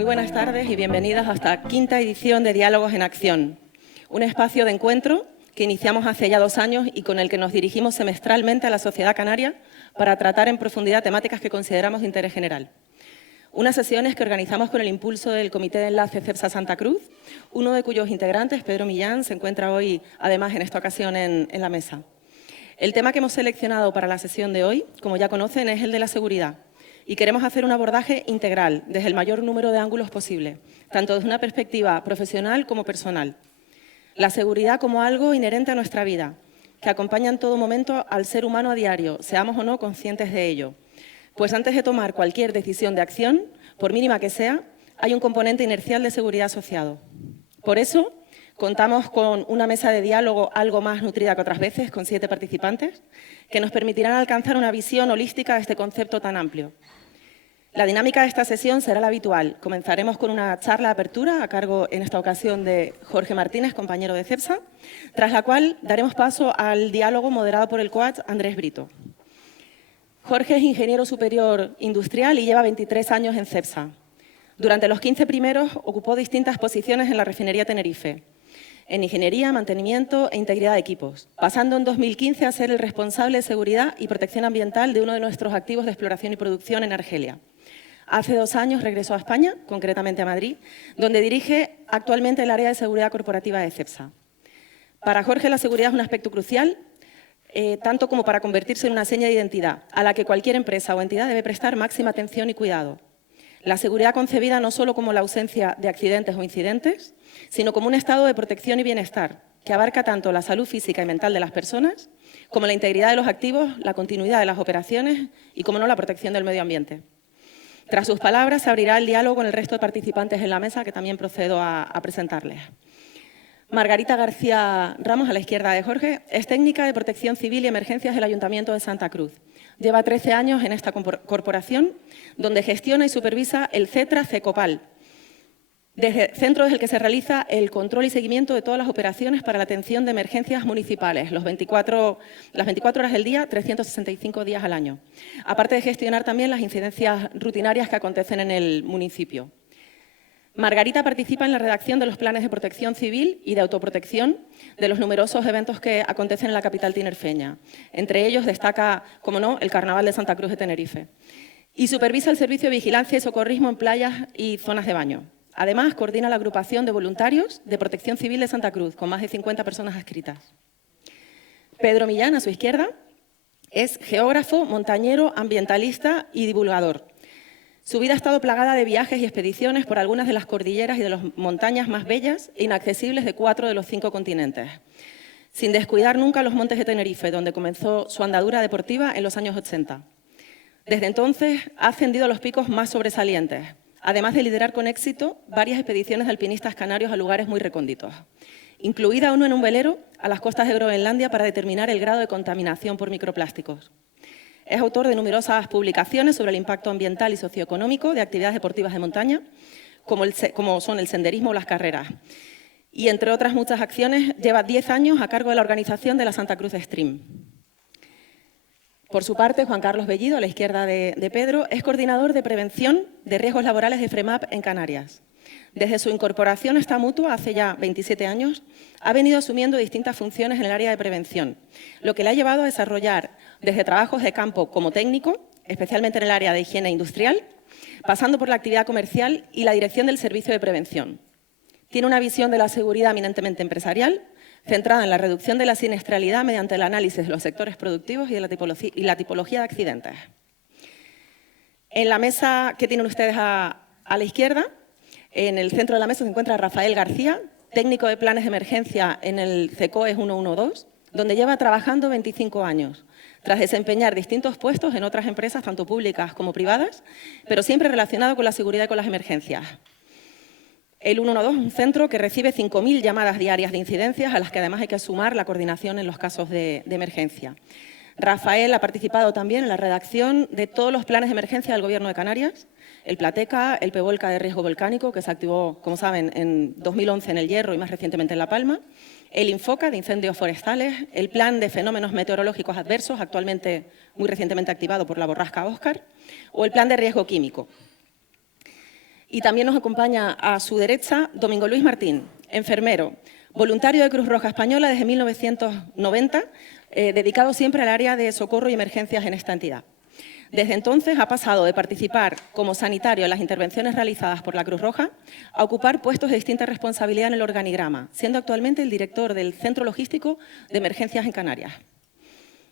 Muy buenas tardes y bienvenidas a esta quinta edición de Diálogos en Acción, un espacio de encuentro que iniciamos hace ya 2 años y con el que nos dirigimos semestralmente a la sociedad canaria para tratar en profundidad temáticas que consideramos de interés general. Unas sesiones que organizamos con el impulso del Comité de Enlace CEPSA Santa Cruz, uno de cuyos integrantes, Pedro Millán, se encuentra hoy, además, en esta ocasión en la mesa. El tema que hemos seleccionado para la sesión de hoy, como ya conocen, es el de la seguridad. Y queremos hacer un abordaje integral, desde el mayor número de ángulos posible, tanto desde una perspectiva profesional como personal. La seguridad como algo inherente a nuestra vida, que acompaña en todo momento al ser humano a diario, seamos o no conscientes de ello. Pues antes de tomar cualquier decisión de acción, por mínima que sea, hay un componente inercial de seguridad asociado. Por eso, contamos con una mesa de diálogo algo más nutrida que otras veces, con 7 participantes, que nos permitirán alcanzar una visión holística de este concepto tan amplio. La dinámica de esta sesión será la habitual. Comenzaremos con una charla de apertura a cargo, en esta ocasión, de Jorge Martínez, compañero de CEPSA, tras la cual daremos paso al diálogo moderado por el coach Andrés Brito. Jorge es ingeniero superior industrial y lleva 23 años en CEPSA. Durante los 15 primeros ocupó distintas posiciones en la refinería Tenerife, en ingeniería, mantenimiento e integridad de equipos, pasando en 2015 a ser el responsable de seguridad y protección ambiental de uno de nuestros activos de exploración y producción en Argelia. Hace 2 años regresó a España, concretamente a Madrid, donde dirige actualmente el área de seguridad corporativa de CEPSA. Para Jorge, la seguridad es un aspecto crucial, tanto como para convertirse en una seña de identidad, a la que cualquier empresa o entidad debe prestar máxima atención y cuidado. La seguridad concebida no solo como la ausencia de accidentes o incidentes, sino como un estado de protección y bienestar, que abarca tanto la salud física y mental de las personas, como la integridad de los activos, la continuidad de las operaciones y, como no, la protección del medio ambiente. Tras sus palabras, se abrirá el diálogo con el resto de participantes en la mesa, que también procedo a presentarles. Margarita García Ramos, a la izquierda de Jorge, es técnica de protección civil y emergencias del Ayuntamiento de Santa Cruz. Lleva 13 años en esta corporación, donde gestiona y supervisa el CETRA CECOPAL, centro desde el que se realiza el control y seguimiento de todas las operaciones para la atención de emergencias municipales, las 24 horas del día, 365 días al año, aparte de gestionar también las incidencias rutinarias que acontecen en el municipio. Margarita participa en la redacción de los planes de protección civil y de autoprotección de los numerosos eventos que acontecen en la capital tinerfeña. Entre ellos destaca, como no, el Carnaval de Santa Cruz de Tenerife. Y supervisa el servicio de vigilancia y socorrismo en playas y zonas de baño. Además, coordina la agrupación de voluntarios de protección civil de Santa Cruz, con más de 50 personas adscritas. Pedro Millán, a su izquierda, es geógrafo, montañero, ambientalista y divulgador. Su vida ha estado plagada de viajes y expediciones por algunas de las cordilleras y de las montañas más bellas e inaccesibles de 4 de los 5 continentes, sin descuidar nunca los montes de Tenerife, donde comenzó su andadura deportiva en los años 80. Desde entonces ha ascendido a los picos más sobresalientes, además de liderar con éxito varias expediciones de alpinistas canarios a lugares muy recónditos, incluida uno en un velero a las costas de Groenlandia para determinar el grado de contaminación por microplásticos. Es autor de numerosas publicaciones sobre el impacto ambiental y socioeconómico de actividades deportivas de montaña, como son el senderismo o las carreras. Y, entre otras muchas acciones, lleva 10 años a cargo de la organización de la Santa Cruz Stream. Por su parte, Juan Carlos Bellido, a la izquierda de Pedro, es coordinador de prevención de riesgos laborales de FREMAP en Canarias. Desde su incorporación a esta mutua, hace ya 27 años, ha venido asumiendo distintas funciones en el área de prevención, lo que le ha llevado a desarrollar desde trabajos de campo como técnico, especialmente en el área de higiene industrial, pasando por la actividad comercial y la dirección del servicio de prevención. Tiene una visión de la seguridad eminentemente empresarial, centrada en la reducción de la siniestralidad mediante el análisis de los sectores productivos y de la tipología de accidentes. En la mesa que tienen ustedes a la izquierda, en el centro de la mesa se encuentra Rafael García, técnico de planes de emergencia en el CECOES 112, donde lleva trabajando 25 años, tras desempeñar distintos puestos en otras empresas, tanto públicas como privadas, pero siempre relacionado con la seguridad y con las emergencias. El 112 es un centro que recibe 5.000 llamadas diarias de incidencias, a las que además hay que sumar la coordinación en los casos de emergencia. Rafael ha participado también en la redacción de todos los planes de emergencia del Gobierno de Canarias, el Plateca, el PVOLCA de riesgo volcánico, que se activó, como saben, en 2011 en El Hierro y más recientemente en La Palma, el Infoca de incendios forestales, el Plan de fenómenos meteorológicos adversos, actualmente muy recientemente activado por la borrasca Óscar, o el Plan de riesgo químico. Y también nos acompaña a su derecha Domingo Luis Martín, enfermero, voluntario de Cruz Roja Española desde 1990, dedicado siempre al área de socorro y emergencias en esta entidad. Desde entonces ha pasado de participar como sanitario en las intervenciones realizadas por la Cruz Roja a ocupar puestos de distinta responsabilidad en el organigrama, siendo actualmente el director del Centro Logístico de Emergencias en Canarias.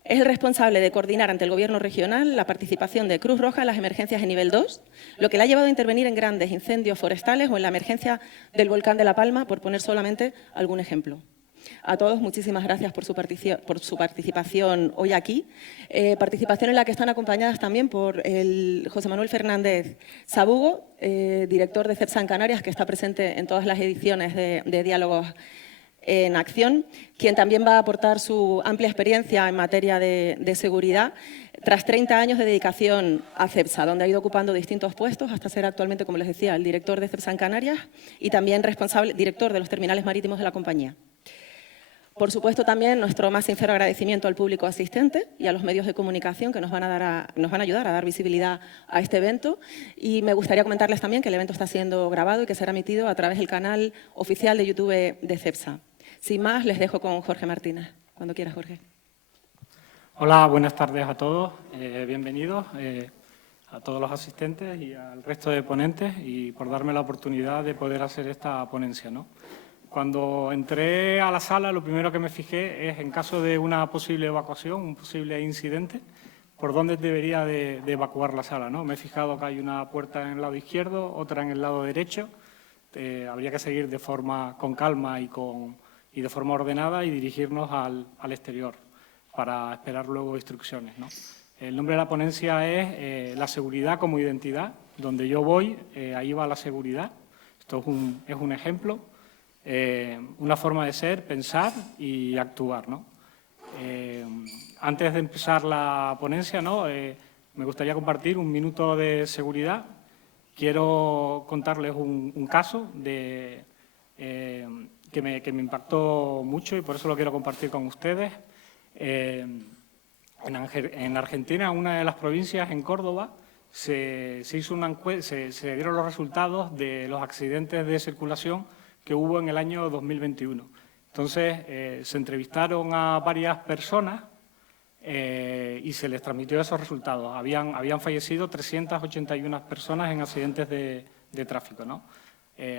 Es el responsable de coordinar ante el Gobierno regional la participación de Cruz Roja en las emergencias de nivel 2, lo que le ha llevado a intervenir en grandes incendios forestales o en la emergencia del volcán de La Palma, por poner solamente algún ejemplo. A todos, muchísimas gracias por su participación hoy aquí, participación en la que están acompañadas también por el José Manuel Fernández Sabugo, director de CEPSA en Canarias, que está presente en todas las ediciones de Diálogos en Acción, quien también va a aportar su amplia experiencia en materia de seguridad, tras 30 años de dedicación a CEPSA, donde ha ido ocupando distintos puestos hasta ser actualmente, como les decía, el director de CEPSA en Canarias y también director de los terminales marítimos de la compañía. Por supuesto, también nuestro más sincero agradecimiento al público asistente y a los medios de comunicación que nos van a ayudar a dar visibilidad a este evento. Y me gustaría comentarles también que el evento está siendo grabado y que será emitido a través del canal oficial de YouTube de CEPSA. Sin más, les dejo con Jorge Martínez. Cuando quieras, Jorge. Hola, buenas tardes a todos. Bienvenidos a todos los asistentes y al resto de ponentes y por darme la oportunidad de poder hacer esta ponencia, ¿no? Cuando entré a la sala, lo primero que me fijé es, en caso de una posible evacuación, un posible incidente, por dónde debería de evacuar la sala, ¿no? Me he fijado que hay una puerta en el lado izquierdo, otra en el lado derecho. Habría que seguir con calma y de forma ordenada y dirigirnos al exterior para esperar luego instrucciones, ¿no? El nombre de la ponencia es La seguridad como identidad. Donde yo voy, ahí va la seguridad. Esto es un ejemplo. Una forma de ser, pensar y actuar, ¿no? Antes de empezar la ponencia, ¿no? Me gustaría compartir un minuto de seguridad. Quiero contarles un caso que me impactó mucho y por eso lo quiero compartir con ustedes. En Argentina, en una de las provincias, en Córdoba, se hizo una encuesta, se dieron los resultados de los accidentes de circulación que hubo en el año 2021. Entonces, se entrevistaron a varias personas y se les transmitió esos resultados. Habían fallecido 381 personas en accidentes de tráfico, ¿no?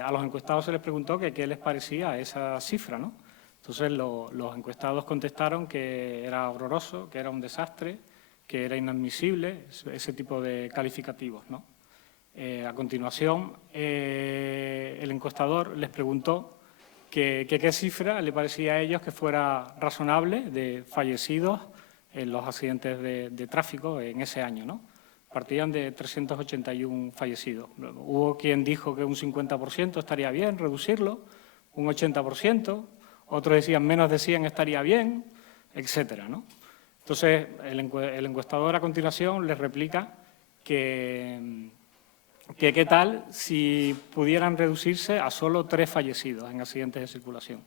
A los encuestados se les preguntó que qué les parecía esa cifra, ¿no? Entonces, los encuestados contestaron que era horroroso, que era un desastre, que era inadmisible, ese tipo de calificativos, ¿no? A continuación, el encuestador les preguntó qué cifra le parecía a ellos que fuera razonable de fallecidos en los accidentes de tráfico en ese año, ¿no? Partían de 381 fallecidos. Hubo quien dijo que un 50% estaría bien reducirlo, un 80%, otros decían menos de 100 estaría bien, etcétera, ¿no? Entonces, el encuestador a continuación les replica que qué tal si pudieran reducirse a solo 3 fallecidos en accidentes de circulación.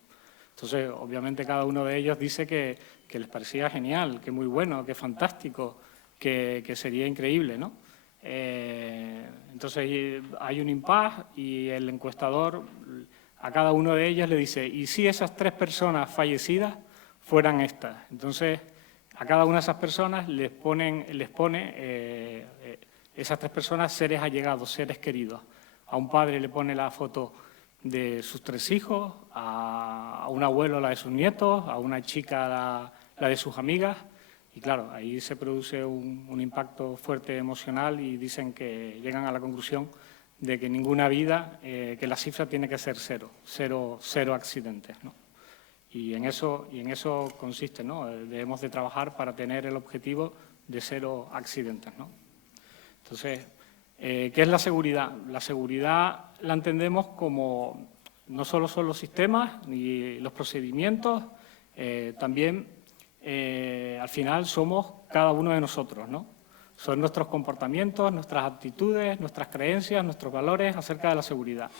Entonces, obviamente, cada uno de ellos dice que les parecía genial, que muy bueno, que fantástico, que sería increíble, ¿no? Entonces, hay un impasse y el encuestador a cada uno de ellos le dice, ¿y si esas 3 personas fallecidas fueran estas? Entonces, a cada una de esas personas les pone esas 3 personas seres allegados, seres queridos. A un padre le pone la foto de sus 3 hijos, a un abuelo la de sus nietos, a una chica la de sus amigas. Y claro, ahí se produce un impacto fuerte emocional y dicen que llegan a la conclusión de que ninguna vida, que la cifra tiene que ser cero accidentes, ¿no? Y en eso consiste, ¿no? Debemos de trabajar para tener el objetivo de 0 accidentes, ¿no? Entonces, ¿qué es la seguridad? La seguridad la entendemos como no solo son los sistemas ni los procedimientos, también al final somos cada uno de nosotros, ¿no? Son nuestros comportamientos, nuestras actitudes, nuestras creencias, nuestros valores acerca de la seguridad.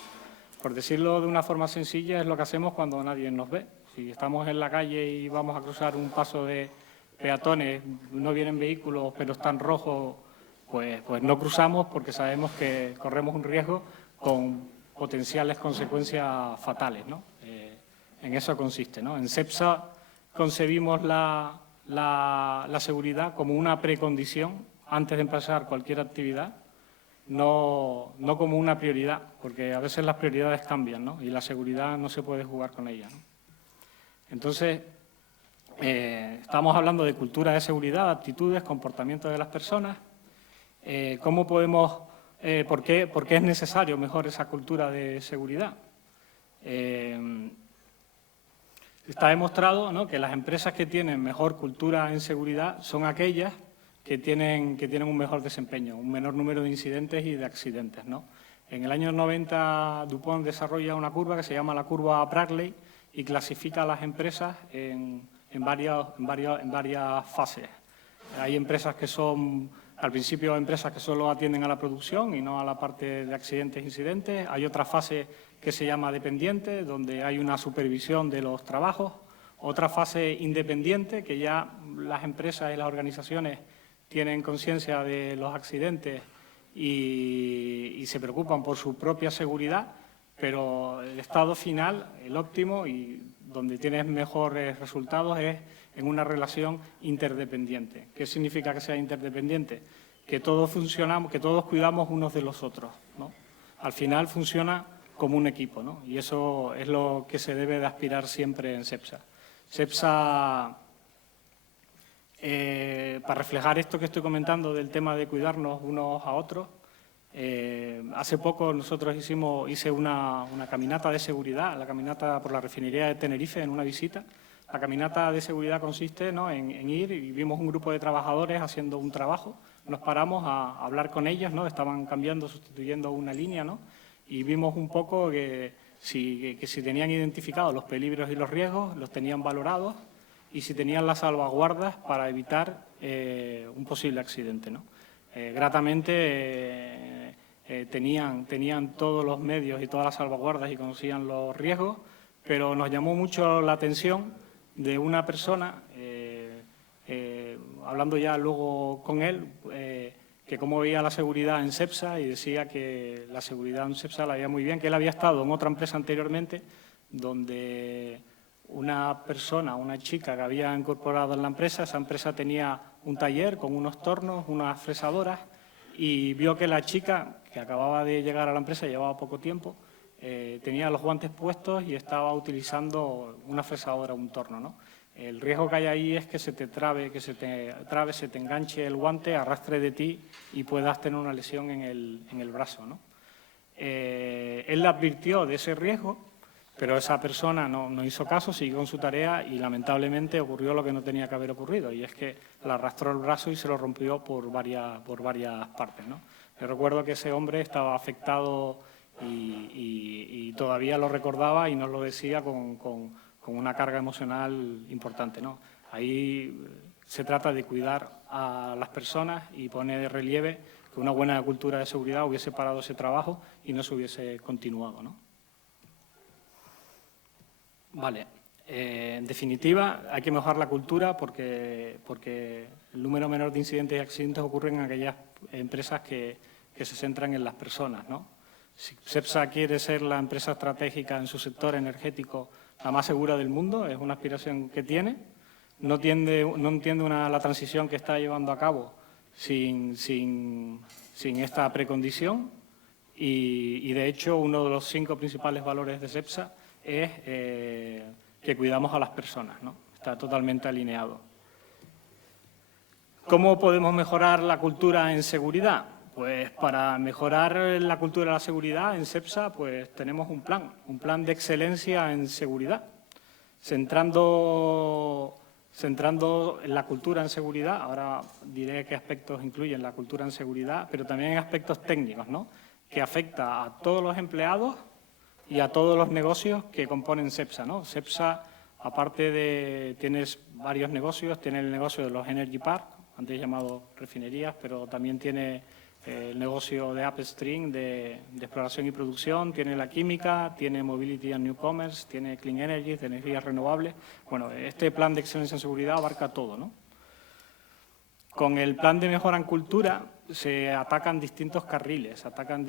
Por decirlo de una forma sencilla, es lo que hacemos cuando nadie nos ve. Si estamos en la calle y vamos a cruzar un paso de peatones, no vienen vehículos, pero están rojos, pues no cruzamos porque sabemos que corremos un riesgo con potenciales consecuencias fatales, ¿no? En eso consiste, ¿no? En Cepsa concebimos la seguridad como una precondición antes de empezar cualquier actividad, no como una prioridad, porque a veces las prioridades cambian, ¿no? Y la seguridad no se puede jugar con ella, ¿no? Entonces, estamos hablando de cultura de seguridad, actitudes, comportamientos de las personas. ¿Cómo podemos, por qué es necesario mejor esa cultura de seguridad? Está demostrado, ¿no?, que las empresas que tienen mejor cultura en seguridad son aquellas que tienen un mejor desempeño, un menor número de incidentes y de accidentes, ¿no? En el año 90, DuPont desarrolla una curva que se llama la curva Bradley y clasifica a las empresas en varias fases. Hay empresas que son, al principio, empresas que solo atienden a la producción y no a la parte de accidentes e incidentes. Hay otra fase que se llama dependiente, donde hay una supervisión de los trabajos. Otra fase independiente, que ya las empresas y las organizaciones tienen conciencia de los accidentes y se preocupan por su propia seguridad, pero el estado final, el óptimo y donde tienes mejores resultados es en una relación interdependiente. ¿Qué significa que sea interdependiente? Que todos funcionamos, que todos cuidamos unos de los otros, ¿no? Al final funciona como un equipo, ¿no? Y eso es lo que se debe de aspirar siempre en Cepsa. Cepsa, para reflejar esto que estoy comentando del tema de cuidarnos unos a otros, hace poco nosotros hice una caminata de seguridad, la caminata por la refinería de Tenerife en una visita. La caminata de seguridad consiste, ¿no?, en ir y vimos un grupo de trabajadores haciendo un trabajo. Nos paramos a hablar con ellos, ¿no? Estaban cambiando, sustituyendo una línea, ¿no? Y vimos un poco que si tenían identificados los peligros y los riesgos, los tenían valorados y si tenían las salvaguardas para evitar un posible accidente, ¿no? Gratamente tenían todos los medios y todas las salvaguardas y conocían los riesgos, pero nos llamó mucho la atención de una persona, hablando ya luego con él, que cómo veía la seguridad en Cepsa y decía que la seguridad en Cepsa la veía muy bien, que él había estado en otra empresa anteriormente donde una persona, una chica que había incorporado en la empresa, esa empresa tenía un taller con unos tornos, unas fresadoras y vio que la chica, que acababa de llegar a la empresa, llevaba poco tiempo, tenía los guantes puestos y estaba utilizando una fresadora, un torno, ¿no? El riesgo que hay ahí es que se te enganche el guante, arrastre de ti y puedas tener una lesión en el brazo, ¿no? Él le advirtió de ese riesgo, pero esa persona no hizo caso, siguió con su tarea y lamentablemente ocurrió lo que no tenía que haber ocurrido, y es que le arrastró el brazo y se lo rompió por varias partes, ¿no? Yo recuerdo que ese hombre estaba afectado y todavía lo recordaba y nos lo decía con una carga emocional importante, ¿no? Ahí se trata de cuidar a las personas y pone de relieve que una buena cultura de seguridad hubiese parado ese trabajo y no se hubiese continuado, ¿no? Vale. En definitiva, hay que mejorar la cultura porque el número menor de incidentes y accidentes ocurren en aquellas empresas que se centran en las personas, ¿no? Si Cepsa quiere ser la empresa estratégica en su sector energético la más segura del mundo, es una aspiración que tiene, no entiende la transición que está llevando a cabo sin esta precondición y de hecho uno de los 5 principales valores de Cepsa es que cuidamos a las personas, ¿no? Está totalmente alineado. ¿Cómo podemos mejorar la cultura en seguridad? Pues para mejorar la cultura de la seguridad en Cepsa pues tenemos un plan de excelencia en seguridad, centrando en la cultura en seguridad. Ahora diré qué aspectos incluyen la cultura en seguridad, pero también en aspectos técnicos, ¿no?, que afecta a todos los empleados y a todos los negocios que componen Cepsa, ¿no? Cepsa, aparte tienes varios negocios, tiene el negocio de los Energy Park, antes llamado refinerías, pero también tiene el negocio de upstream, de exploración y producción, tiene la química, tiene Mobility and New Commerce, tiene Clean Energy, de energías renovables. Bueno, este plan de excelencia en seguridad abarca todo, ¿no? Con el plan de mejora en cultura se atacan distintos carriles, se atacan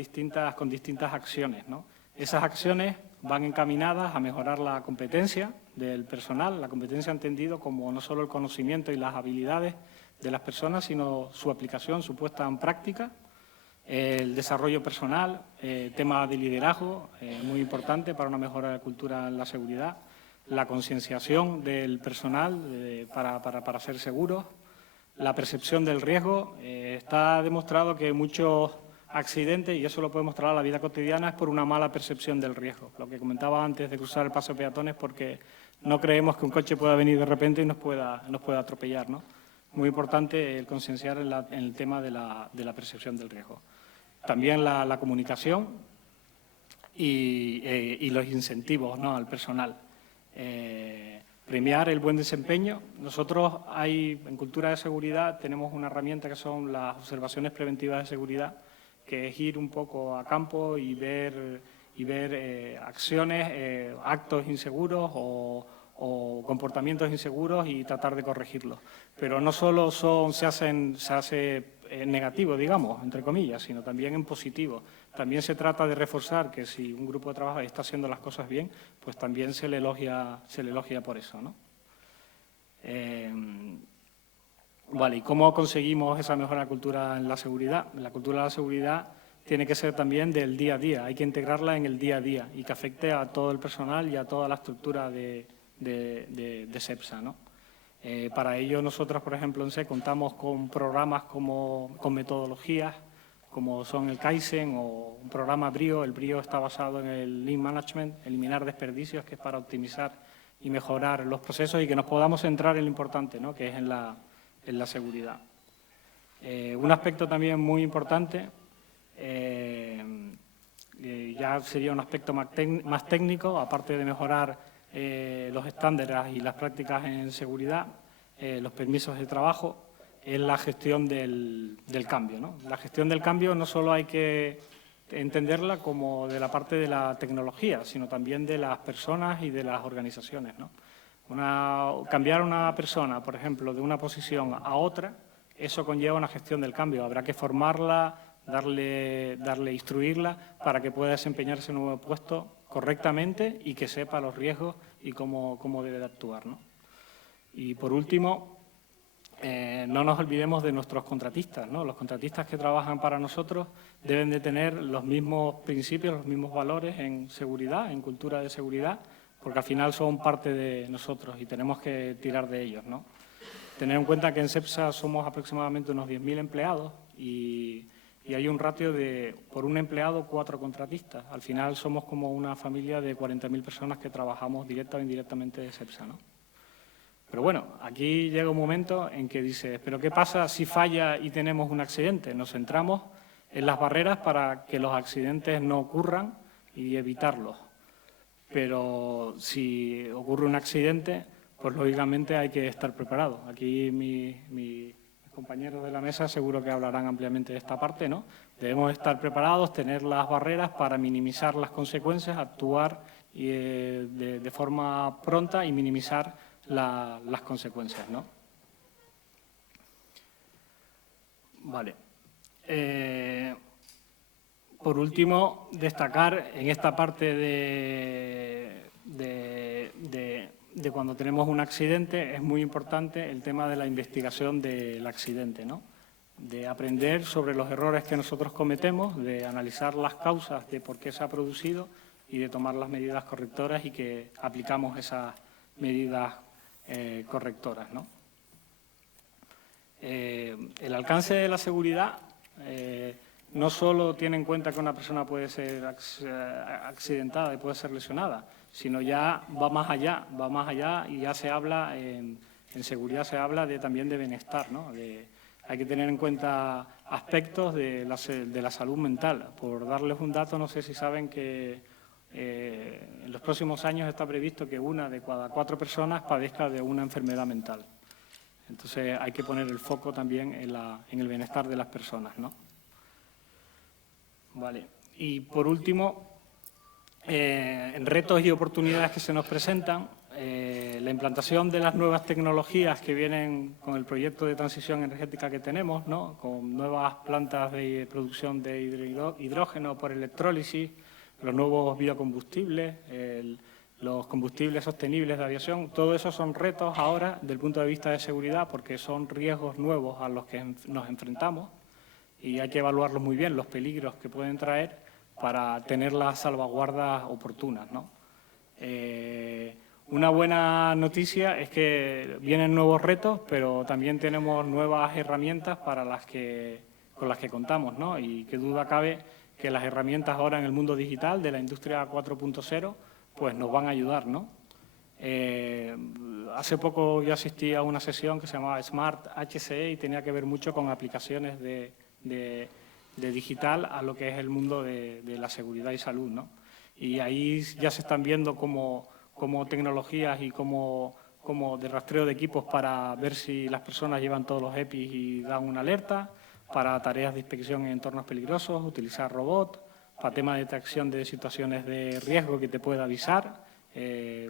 con distintas acciones, ¿no? Esas acciones van encaminadas a mejorar la competencia del personal, la competencia entendido como no solo el conocimiento y las habilidades de las personas, sino su aplicación, su puesta en práctica, el desarrollo personal, tema de liderazgo, muy importante para una mejora de la cultura en la seguridad, la concienciación del personal para ser seguros, la percepción del riesgo. Está demostrado que muchos accidentes, y eso lo puede mostrar a la vida cotidiana, es por una mala percepción del riesgo. Lo que comentaba antes de cruzar el paso de peatones, porque no creemos que un coche pueda venir de repente y nos pueda atropellar, ¿no? Muy importante el concienciar en el tema de la percepción del riesgo. También la comunicación y los incentivos, ¿no?, al personal. Premiar el buen desempeño. Nosotros en cultura de seguridad tenemos una herramienta que son las observaciones preventivas de seguridad, que es ir un poco a campo y ver acciones, actos inseguros o comportamientos inseguros y tratar de corregirlos. Pero no solo se hace en negativo, digamos, entre comillas, sino también en positivo. También se trata de reforzar que si un grupo de trabajo está haciendo las cosas bien, pues también se le elogia por eso, ¿no? Vale, ¿y cómo conseguimos esa mejora de la cultura en la seguridad? La cultura de la seguridad tiene que ser también del día a día, hay que integrarla en el día a día y que afecte a todo el personal y a toda la estructura de SEPSA, ¿no? Para ello nosotros, por ejemplo, en SEC contamos con programas con metodologías como son el Kaizen o un programa BRIO. El BRIO está basado en el Lean Management, eliminar desperdicios, que es para optimizar y mejorar los procesos y que nos podamos centrar en lo importante, ¿no?, que es en la seguridad. Un aspecto también muy importante, ya sería un aspecto más técnico, aparte de mejorar los estándares y las prácticas en seguridad, los permisos de trabajo, es la gestión del cambio, ¿no? La gestión del cambio no solo hay que entenderla como de la parte de la tecnología, sino también de las personas y de las organizaciones, ¿no? Cambiar a una persona, por ejemplo, de una posición a otra, eso conlleva una gestión del cambio. Habrá que formarla, instruirla para que pueda desempeñarse en un nuevo puesto correctamente y que sepa los riesgos y cómo debe de actuar, ¿no? Y por último, no nos olvidemos de nuestros contratistas, ¿no? Los contratistas que trabajan para nosotros deben de tener los mismos principios, los mismos valores en seguridad, en cultura de seguridad, porque al final son parte de nosotros y tenemos que tirar de ellos, ¿no? Tener en cuenta que en SEPSA somos aproximadamente unos 10.000 empleados y hay un ratio de, por un empleado, 4 contratistas. Al final somos como una familia de 40.000 personas que trabajamos directa o indirectamente de SEPSA, ¿no? Pero bueno, aquí llega un momento en que dices, ¿pero qué pasa si falla y tenemos un accidente? Nos centramos en las barreras para que los accidentes no ocurran y evitarlos. Pero si ocurre un accidente, pues lógicamente hay que estar preparado. Aquí mis compañeros de la mesa seguro que hablarán ampliamente de esta parte, ¿no? Debemos estar preparados, tener las barreras para minimizar las consecuencias, actuar de forma pronta y minimizar las consecuencias, ¿no? Vale. Por último, destacar en esta parte de cuando tenemos un accidente, es muy importante el tema de la investigación del accidente, ¿no? De aprender sobre los errores que nosotros cometemos, de analizar las causas de por qué se ha producido y de tomar las medidas correctoras y que aplicamos esas medidas correctoras, ¿no? El alcance de la seguridad no solo tiene en cuenta que una persona puede ser accidentada y puede ser lesionada, sino ya va más allá y ya se habla, en seguridad se habla también de bienestar, ¿no? Hay que tener en cuenta aspectos de la salud mental. Por darles un dato, no sé si saben que en los próximos años está previsto que 1 de cada 4 personas padezca de una enfermedad mental. Entonces hay que poner el foco también en el bienestar de las personas, ¿no? Vale. Y por último, en retos y oportunidades que se nos presentan, La implantación de las nuevas tecnologías que vienen con el proyecto de transición energética que tenemos, ¿no? Con nuevas plantas de producción de hidrógeno por electrólisis, los nuevos biocombustibles, los combustibles sostenibles de aviación, todo eso son retos ahora desde el punto de vista de seguridad porque son riesgos nuevos a los que nos enfrentamos y hay que evaluarlos muy bien, los peligros que pueden traer para tener las salvaguardas oportunas, ¿no? Una buena noticia es que vienen nuevos retos, pero también tenemos nuevas herramientas con las que contamos, ¿no? Y qué duda cabe que las herramientas ahora en el mundo digital de la industria 4.0 pues nos van a ayudar, ¿no? Hace poco yo asistí a una sesión que se llamaba Smart HCE y tenía que ver mucho con aplicaciones de digital a lo que es el mundo de la seguridad y salud, ¿no? Y ahí ya se están viendo como tecnologías y como de rastreo de equipos para ver si las personas llevan todos los EPIs y dan una alerta, para tareas de inspección en entornos peligrosos, utilizar robots, para temas de detección de situaciones de riesgo que te puede avisar,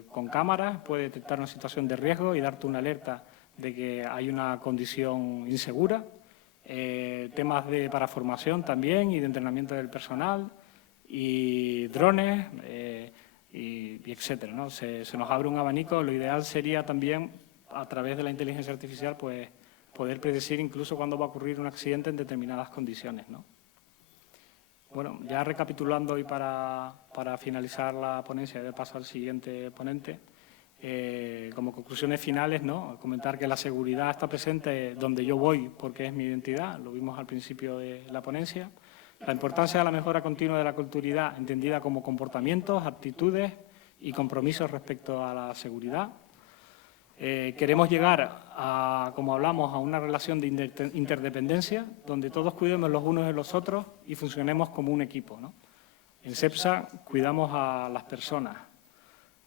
con cámaras puede detectar una situación de riesgo y darte una alerta de que hay una condición insegura, temas para formación también y de entrenamiento del personal, y drones y etcétera, ¿no? Se nos abre un abanico. Lo ideal sería también, a través de la inteligencia artificial, pues poder predecir incluso cuándo va a ocurrir un accidente en determinadas condiciones, ¿no? Bueno, ya recapitulando y para finalizar la ponencia, de paso al siguiente ponente, como conclusiones finales, ¿no? Comentar que la seguridad está presente donde yo voy porque es mi identidad, lo vimos al principio de la ponencia. La importancia de la mejora continua de la culturalidad, entendida como comportamientos, actitudes y compromisos respecto a la seguridad. Queremos llegar como hablamos, a una relación de interdependencia, donde todos cuidemos los unos de los otros y funcionemos como un equipo, ¿no? En CEPSA cuidamos a las personas.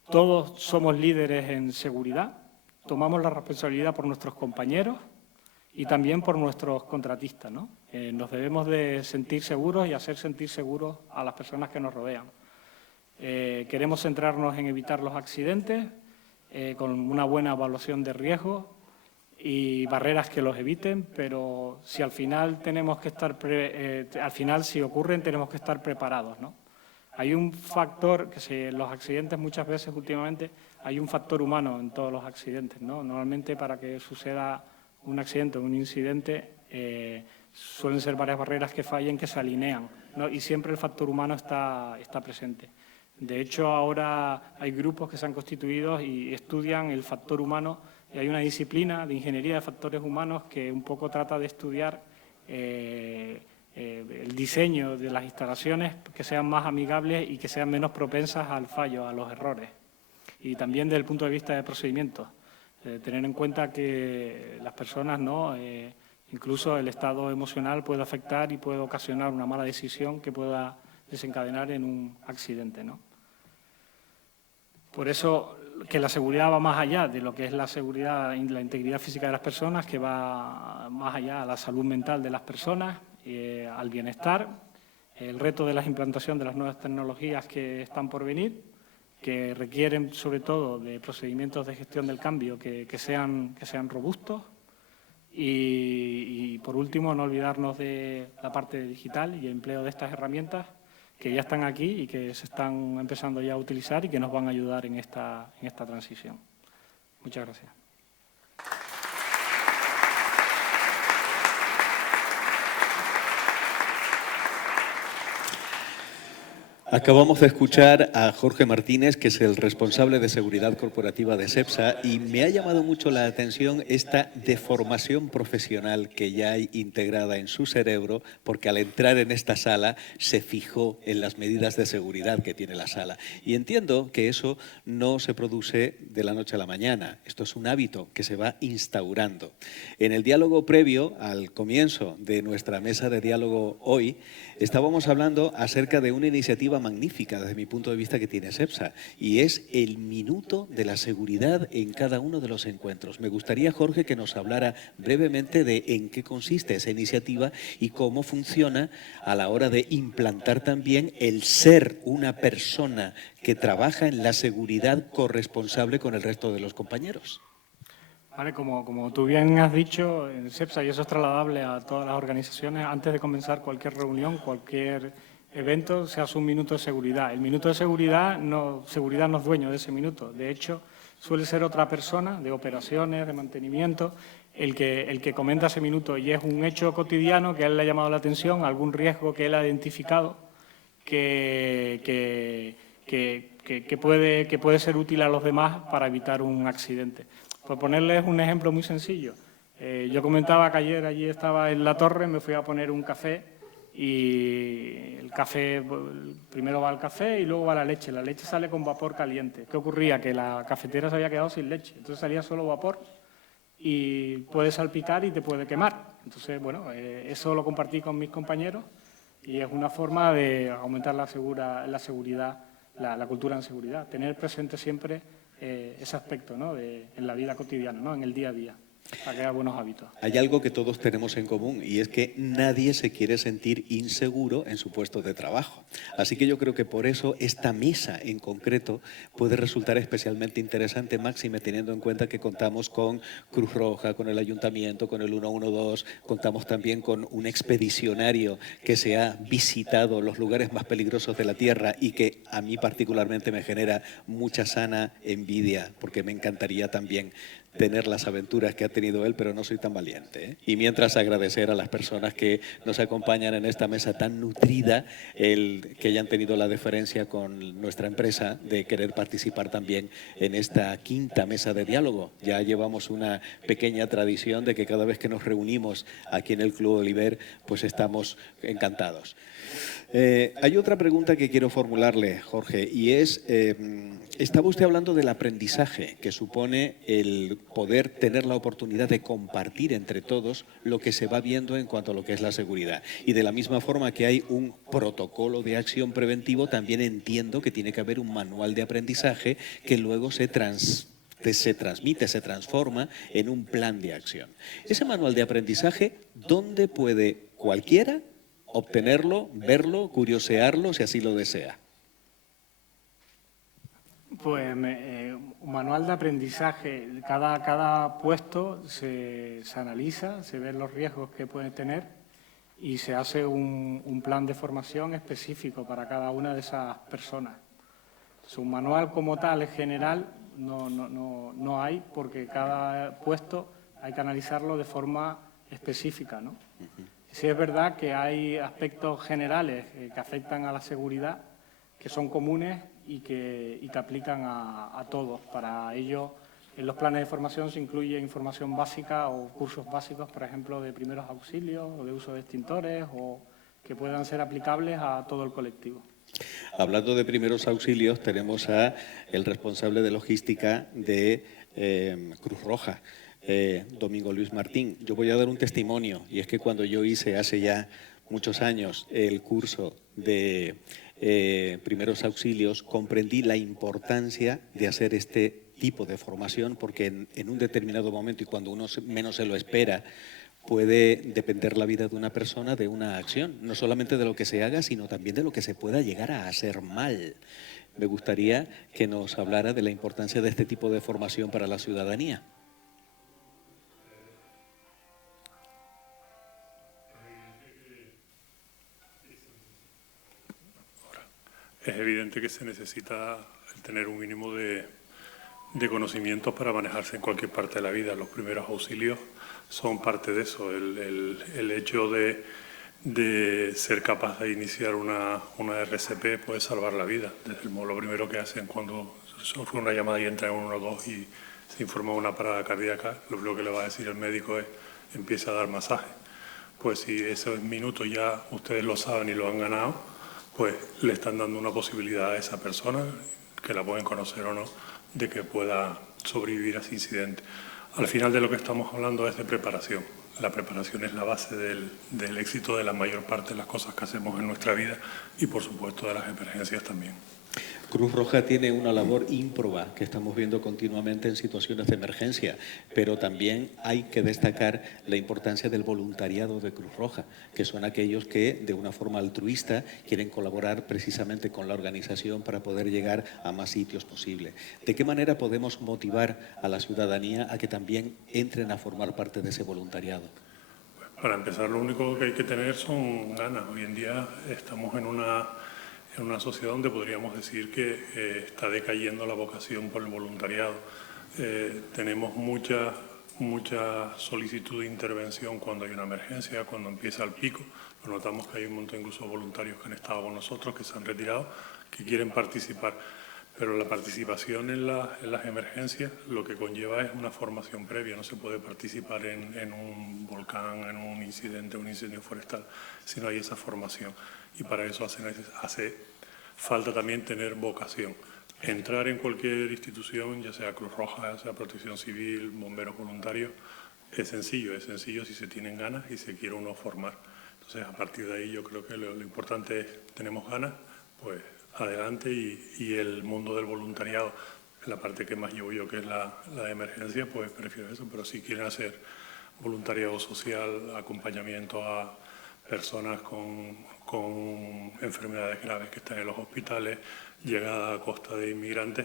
Todos somos líderes en seguridad, tomamos la responsabilidad por nuestros compañeros y también por nuestros contratistas, ¿no? Nos debemos de sentir seguros y hacer sentir seguros a las personas que nos rodean. Queremos centrarnos en evitar los accidentes con una buena evaluación de riesgos y barreras que los eviten, pero si al final tenemos que estar si ocurren tenemos que estar preparados, ¿no? Hay un factor que los accidentes muchas veces últimamente hay un factor humano en todos los accidentes, ¿no? Normalmente para que suceda un accidente o un incidente suelen ser varias barreras que fallen, que se alinean, ¿no? Y siempre el factor humano está presente. De hecho, ahora hay grupos que se han constituido y estudian el factor humano y hay una disciplina de ingeniería de factores humanos que un poco trata de estudiar el diseño de las instalaciones que sean más amigables y que sean menos propensas al fallo, a los errores. Y también desde el punto de vista de procedimientos. Tener en cuenta que las personas, ¿no? Incluso el estado emocional puede afectar y puede ocasionar una mala decisión que pueda desencadenar en un accidente, ¿no? Por eso que la seguridad va más allá de lo que es la seguridad y la integridad física de las personas, que va más allá a la salud mental de las personas, al bienestar, el reto de la implantación de las nuevas tecnologías que están por venir, que requieren sobre todo de procedimientos de gestión del cambio que sean robustos y por último no olvidarnos de la parte digital y el empleo de estas herramientas que ya están aquí y que se están empezando ya a utilizar y que nos van a ayudar en esta transición. Muchas gracias. Acabamos de escuchar a Jorge Martínez, que es el responsable de seguridad corporativa de CEPSA, y me ha llamado mucho la atención esta deformación profesional que ya hay integrada en su cerebro, porque al entrar en esta sala se fijó en las medidas de seguridad que tiene la sala. Y entiendo que eso no se produce de la noche a la mañana. Esto es un hábito que se va instaurando. En el diálogo previo al comienzo de nuestra mesa de diálogo hoy, estábamos hablando acerca de una iniciativa magnífica desde mi punto de vista que tiene SEPSA, y es el minuto de la seguridad en cada uno de los encuentros. Me gustaría, Jorge, que nos hablara brevemente de en qué consiste esa iniciativa y cómo funciona a la hora de implantar también el ser una persona que trabaja en la seguridad corresponsable con el resto de los compañeros. Vale, como tú bien has dicho, en SEPSA, y eso es trasladable a todas las organizaciones, antes de comenzar cualquier reunión, cualquier evento, se hace un minuto de seguridad. El minuto de seguridad no es dueño de ese minuto. De hecho, suele ser otra persona de operaciones, de mantenimiento, el que comenta ese minuto, y es un hecho cotidiano que a él le ha llamado la atención, algún riesgo que él ha identificado que puede ser útil a los demás para evitar un accidente. Por ponerles un ejemplo muy sencillo, yo comentaba que ayer allí estaba en la torre, me fui a poner un café y el café, primero va el café y luego va la leche. La leche sale con vapor caliente. ¿Qué ocurría? Que la cafetera se había quedado sin leche, entonces salía solo vapor y puede salpicar y te puede quemar. Entonces, bueno, eso lo compartí con mis compañeros y es una forma de aumentar la seguridad, la cultura en seguridad, tener presente siempre ese aspecto, ¿no?, en la vida cotidiana, ¿no?, en el día a día, para crear buenos hábitos. Hay algo que todos tenemos en común y es que nadie se quiere sentir inseguro en su puesto de trabajo. Así que yo creo que por eso esta mesa en concreto puede resultar especialmente interesante, máxime teniendo en cuenta que contamos con Cruz Roja, con el Ayuntamiento, con el 112, contamos también con un expedicionario que se ha visitado los lugares más peligrosos de la Tierra y que a mí particularmente me genera mucha sana envidia, porque me encantaría también tener las aventuras que ha tenido él, pero no soy tan valiente, ¿eh? Y mientras agradecer a las personas que nos acompañan en esta mesa tan nutrida, que hayan tenido la deferencia con nuestra empresa de querer participar también en esta quinta mesa de diálogo. Ya llevamos una pequeña tradición de que cada vez que nos reunimos aquí en el Club Oliver, pues estamos encantados. Hay otra pregunta que quiero formularle, Jorge, y es, estaba usted hablando del aprendizaje que supone el poder tener la oportunidad de compartir entre todos lo que se va viendo en cuanto a lo que es la seguridad. Y de la misma forma que hay un protocolo de acción preventivo, también entiendo que tiene que haber un manual de aprendizaje que luego se transmite, se transforma en un plan de acción. Ese manual de aprendizaje, ¿dónde puede cualquiera obtenerlo, verlo, curiosearlo, si así lo desea? Pues un manual de aprendizaje, cada puesto se analiza, se ven los riesgos que puede tener y se hace un plan de formación específico para cada una de esas personas. Un manual como tal, en general, no hay, porque cada puesto hay que analizarlo de forma específica, ¿no? Sí es verdad que hay aspectos generales que afectan a la seguridad, que son comunes y que aplican a todos. Para ello, en los planes de formación se incluye información básica o cursos básicos, por ejemplo, de primeros auxilios o de uso de extintores, o que puedan ser aplicables a todo el colectivo. Hablando de primeros auxilios, tenemos a el responsable de logística de Cruz Roja, Domingo Luis Martín. Yo voy a dar un testimonio, y es que cuando yo hice hace ya muchos años el curso de primeros auxilios, comprendí la importancia de hacer este tipo de formación, porque en un determinado momento y cuando uno menos se lo espera, puede depender la vida de una persona de una acción, no solamente de lo que se haga, sino también de lo que se pueda llegar a hacer mal. Me gustaría que nos hablara de la importancia de este tipo de formación para la ciudadanía. Es evidente que se necesita tener un mínimo de conocimientos para manejarse en cualquier parte de la vida. Los primeros auxilios son parte de eso. El hecho de ser capaz de iniciar una RCP puede salvar la vida. Desde lo primero que hacen cuando sufre una llamada y entra en 112 y se informa de una parada cardíaca, lo que le va a decir el médico es: empieza a dar masaje. Pues si esos minutos ya ustedes lo saben y lo han ganado, pues le están dando una posibilidad a esa persona, que la pueden conocer o no, de que pueda sobrevivir a ese incidente. Al final de lo que estamos hablando es de preparación. la preparación es la base del éxito de la mayor parte de las cosas que hacemos en nuestra vida y, por supuesto, de las emergencias también. Cruz Roja tiene una labor ímproba que estamos viendo continuamente en situaciones de emergencia, pero también hay que destacar la importancia del voluntariado de Cruz Roja, que son aquellos que de una forma altruista quieren colaborar precisamente con la organización para poder llegar a más sitios posible. ¿De qué manera podemos motivar a la ciudadanía a que también entren a formar parte de ese voluntariado? Para empezar, lo único que hay que tener son ganas. Hoy en día estamos en una sociedad donde podríamos decir que está decayendo la vocación por el voluntariado. Tenemos mucha solicitud de intervención cuando hay una emergencia, cuando empieza el pico. Lo notamos que hay un montón incluso voluntarios que han estado con nosotros, que se han retirado, que quieren participar. Pero la participación en las emergencias lo que conlleva es una formación previa. No se puede participar en un volcán, en un incidente, un incendio forestal, si no hay esa formación. Y para eso hace falta también tener vocación. Entrar en cualquier institución, ya sea Cruz Roja, ya sea Protección Civil, bomberos voluntarios, es sencillo si se tienen ganas y se quiere uno formar. Entonces, a partir de ahí yo creo que lo importante es, tenemos ganas, pues adelante, y el mundo del voluntariado, la parte que más llevo yo, que es la de emergencia, pues prefiero eso, pero si quieren hacer voluntariado social, acompañamiento a personas con enfermedades graves que están en los hospitales, llegada a costa de inmigrantes,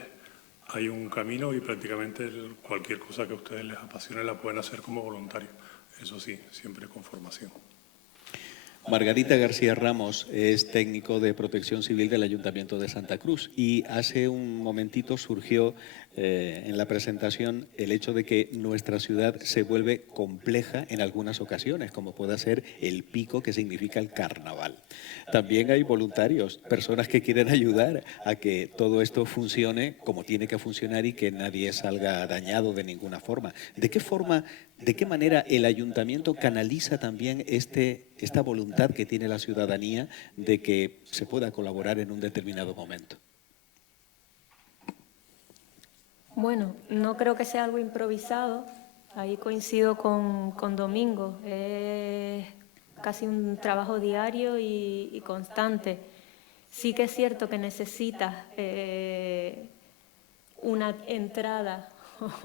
hay un camino y prácticamente cualquier cosa que a ustedes les apasione la pueden hacer como voluntarios. Eso sí, siempre con formación. Margarita García Ramos es técnico de Protección Civil del Ayuntamiento de Santa Cruz y hace un momentito surgió en la presentación el hecho de que nuestra ciudad se vuelve compleja en algunas ocasiones, como puede ser el pico, que significa el carnaval. También hay voluntarios, personas que quieren ayudar a que todo esto funcione como tiene que funcionar y que nadie salga dañado de ninguna forma. ¿De qué manera el ayuntamiento canaliza también esta voluntad que tiene la ciudadanía de que se pueda colaborar en un determinado momento? Bueno, no creo que sea algo improvisado. Ahí coincido con Domingo. Es casi un trabajo diario y constante. Sí que es cierto que necesitas una entrada,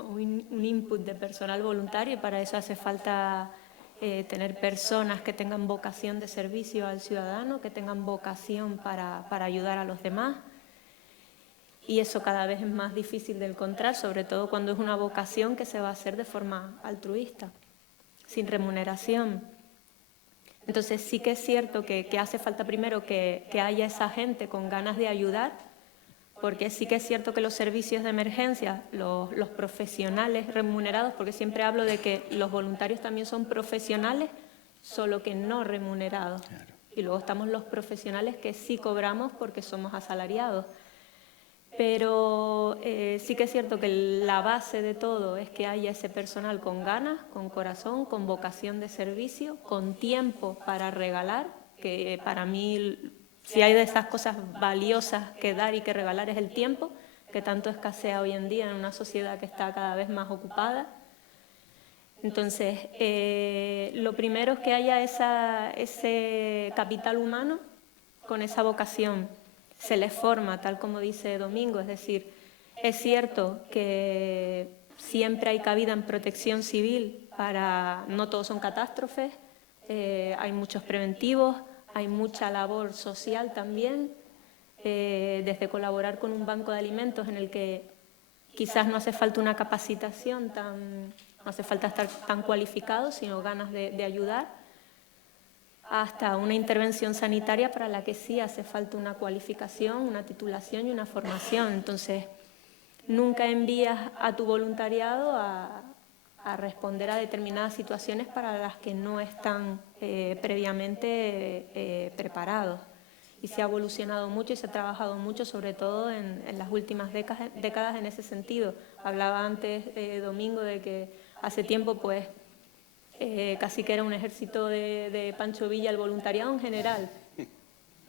un input de personal voluntario, y para eso hace falta tener personas que tengan vocación de servicio al ciudadano, que tengan vocación para ayudar a los demás. Y eso cada vez es más difícil de encontrar, sobre todo cuando es una vocación que se va a hacer de forma altruista, sin remuneración. Entonces sí que es cierto que hace falta primero que haya esa gente con ganas de ayudar, porque sí que es cierto que los servicios de emergencia, los profesionales remunerados, porque siempre hablo de que los voluntarios también son profesionales, solo que no remunerados. Claro. Y luego estamos los profesionales que sí cobramos porque somos asalariados. Pero sí que es cierto que la base de todo es que haya ese personal con ganas, con corazón, con vocación de servicio, con tiempo para regalar, que para mí, si hay de esas cosas valiosas que dar y que regalar, es el tiempo, que tanto escasea hoy en día en una sociedad que está cada vez más ocupada. Entonces, lo primero es que haya ese capital humano con esa vocación. Se les forma, tal como dice Domingo, es decir, es cierto que siempre hay cabida en protección civil no todos son catástrofes, hay muchos preventivos, hay mucha labor social también, desde colaborar con un banco de alimentos en el que quizás no hace falta una capacitación, no hace falta estar tan cualificado, sino ganas de ayudar, hasta una intervención sanitaria para la que sí hace falta una cualificación, una titulación y una formación. Entonces, nunca envías a tu voluntariado a responder a determinadas situaciones para las que no están previamente preparados. Y se ha evolucionado mucho y se ha trabajado mucho, sobre todo en las últimas décadas en ese sentido. Hablaba antes, Domingo, de que hace tiempo, pues, casi que era un ejército de Pancho Villa el voluntariado en general,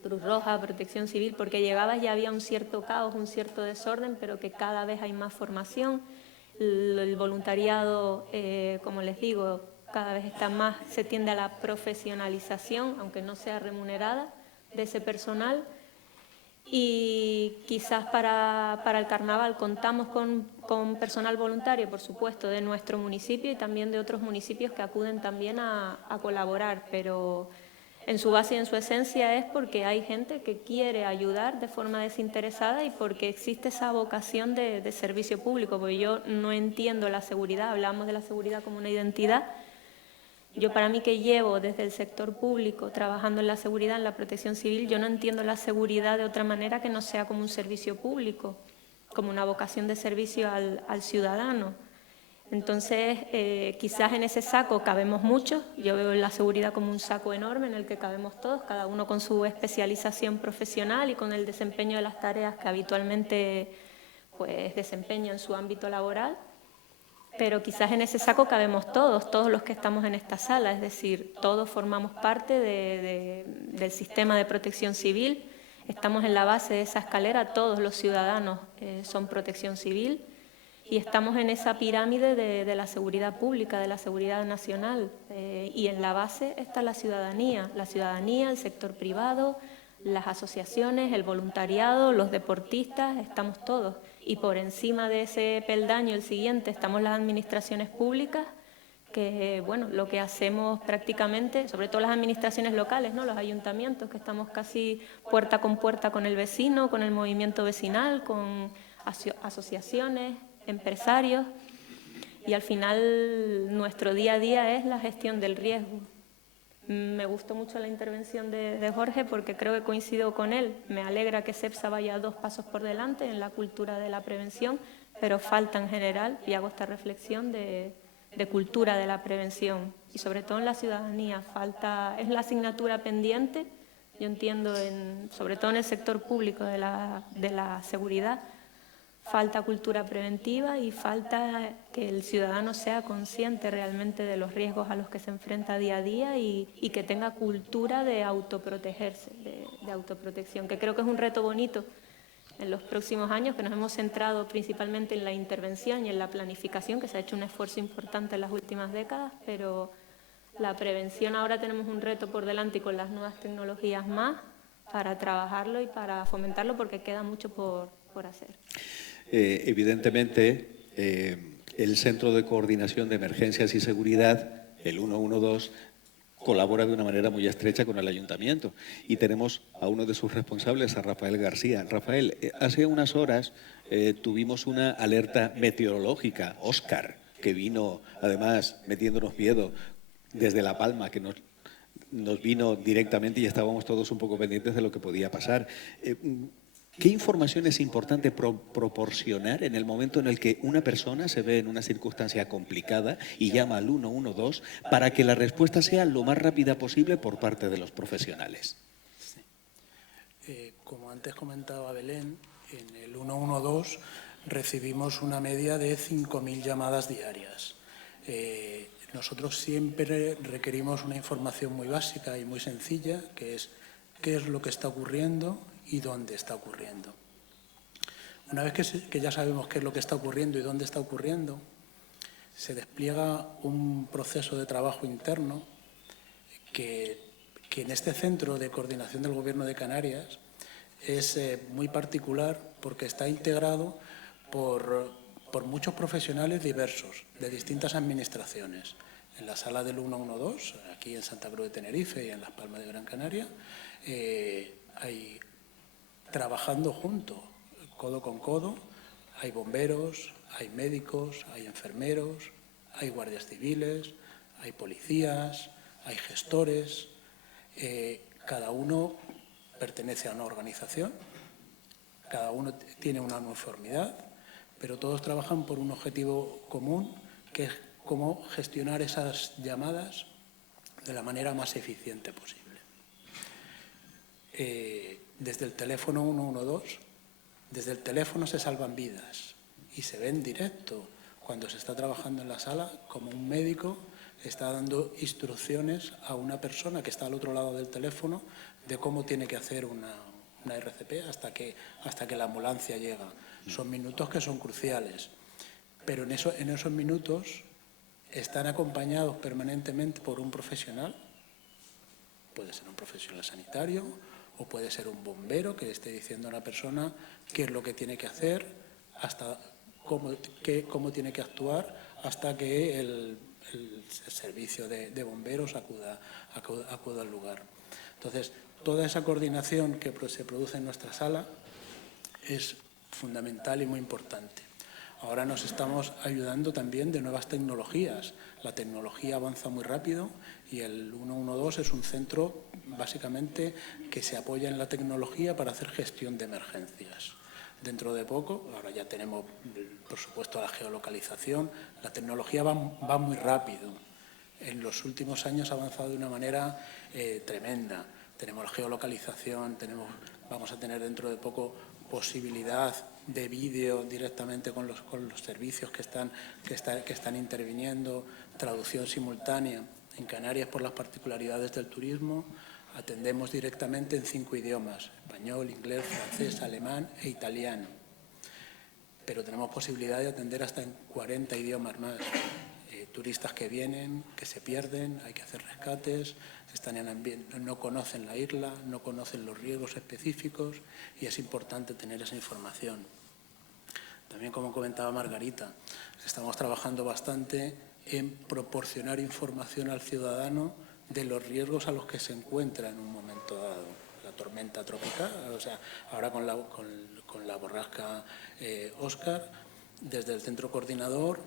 Cruz Roja, Protección Civil, porque llegabas y había un cierto caos, un cierto desorden, pero que cada vez hay más formación. El voluntariado, como les digo, cada vez está más, se tiende a la profesionalización, aunque no sea remunerada, de ese personal. Y quizás para el carnaval contamos con personal voluntario, por supuesto, de nuestro municipio y también de otros municipios que acuden también a colaborar, pero en su base y en su esencia es porque hay gente que quiere ayudar de forma desinteresada y porque existe esa vocación de servicio público, porque yo no entiendo la seguridad, hablamos de la seguridad como una identidad. Yo, para mí, que llevo desde el sector público trabajando en la seguridad, en la protección civil, yo no entiendo la seguridad de otra manera que no sea como un servicio público, como una vocación de servicio al ciudadano. Entonces, quizás en ese saco cabemos muchos. Yo veo la seguridad como un saco enorme en el que cabemos todos, cada uno con su especialización profesional y con el desempeño de las tareas que habitualmente pues, desempeña en su ámbito laboral. Pero quizás en ese saco cabemos todos los que estamos en esta sala, es decir, todos formamos parte del sistema de protección civil, estamos en la base de esa escalera, todos los ciudadanos son protección civil y estamos en esa pirámide de la seguridad pública, de la seguridad nacional, y en la base está la ciudadanía, el sector privado, las asociaciones, el voluntariado, los deportistas, estamos todos. Y por encima de ese peldaño, el siguiente, estamos las administraciones públicas, que bueno, lo que hacemos prácticamente, sobre todo las administraciones locales, ¿no? Los ayuntamientos, que estamos casi puerta con el vecino, con el movimiento vecinal, con asociaciones, empresarios, y al final nuestro día a día es la gestión del riesgo. Me gustó mucho la intervención de Jorge porque creo que coincido con él. Me alegra que CEPSA vaya 2 pasos por delante en la cultura de la prevención, pero falta en general, y hago esta reflexión, de cultura de la prevención y sobre todo en la ciudadanía. Es la asignatura pendiente, yo entiendo, sobre todo en el sector público de la seguridad. Falta cultura preventiva y falta que el ciudadano sea consciente realmente de los riesgos a los que se enfrenta día a día y que tenga cultura de autoprotegerse, de autoprotección, que creo que es un reto bonito en los próximos años, que nos hemos centrado principalmente en la intervención y en la planificación, que se ha hecho un esfuerzo importante en las últimas décadas, pero la prevención ahora tenemos un reto por delante y con las nuevas tecnologías más para trabajarlo y para fomentarlo porque queda mucho por hacer. Evidentemente, el Centro de Coordinación de Emergencias y Seguridad, el 112, colabora de una manera muy estrecha con el Ayuntamiento y tenemos a uno de sus responsables, a Rafael García. Rafael, hace unas horas tuvimos una alerta meteorológica, Óscar, que vino además metiéndonos miedo desde La Palma, que nos vino directamente y estábamos todos un poco pendientes de lo que podía pasar. ¿Qué información es importante proporcionar en el momento en el que una persona se ve en una circunstancia complicada y llama al 112 para que la respuesta sea lo más rápida posible por parte de los profesionales? Como antes comentaba Belén, en el 112 recibimos una media de 5.000 llamadas diarias. Nosotros siempre requerimos una información muy básica y muy sencilla, que es qué es lo que está ocurriendo y dónde está ocurriendo. Una vez que ya sabemos qué es lo que está ocurriendo y dónde está ocurriendo, se despliega un proceso de trabajo interno que en este Centro de Coordinación del Gobierno de Canarias es muy particular porque está integrado por muchos profesionales diversos, de distintas administraciones. En la sala del 112, aquí en Santa Cruz de Tenerife y en Las Palmas de Gran Canaria, hay trabajando juntos, codo con codo, hay bomberos, hay médicos, hay enfermeros, hay guardias civiles, hay policías, hay gestores. Cada uno pertenece a una organización, cada uno tiene una uniformidad, pero todos trabajan por un objetivo común, que es cómo gestionar esas llamadas de la manera más eficiente posible. Desde el teléfono 112, desde el teléfono se salvan vidas y se ve en directo cuando se está trabajando en la sala como un médico está dando instrucciones a una persona que está al otro lado del teléfono de cómo tiene que hacer una RCP hasta que la ambulancia llega. Son minutos que son cruciales, pero en esos minutos están acompañados permanentemente por un profesional, puede ser un profesional sanitario o puede ser un bombero que esté diciendo a una persona qué es lo que tiene que hacer, hasta cómo tiene que actuar, hasta que el servicio de bomberos acuda al lugar. Entonces, toda esa coordinación que se produce en nuestra sala es fundamental y muy importante. Ahora nos estamos ayudando también de nuevas tecnologías. La tecnología avanza muy rápido y el 112 es un centro básicamente que se apoya en la tecnología para hacer gestión de emergencias. Dentro de poco, ahora ya tenemos, por supuesto, la geolocalización. La tecnología va muy rápido. En los últimos años ha avanzado de una manera tremenda. Tenemos la geolocalización, vamos a tener dentro de poco posibilidad de vídeo directamente con los servicios que están interviniendo, traducción simultánea. En Canarias, por las particularidades del turismo, atendemos directamente en 5 idiomas: español, inglés, francés, alemán e italiano. Pero tenemos posibilidad de atender hasta en 40 idiomas más. Turistas que vienen, que se pierden, hay que hacer rescates, están en ambiente, no conocen la isla, no conocen los riesgos específicos y es importante tener esa información. También, como comentaba Margarita, estamos trabajando bastante en proporcionar información al ciudadano de los riesgos a los que se encuentra en un momento dado. La tormenta tropical, o sea, ahora con la borrasca Óscar, desde el centro coordinador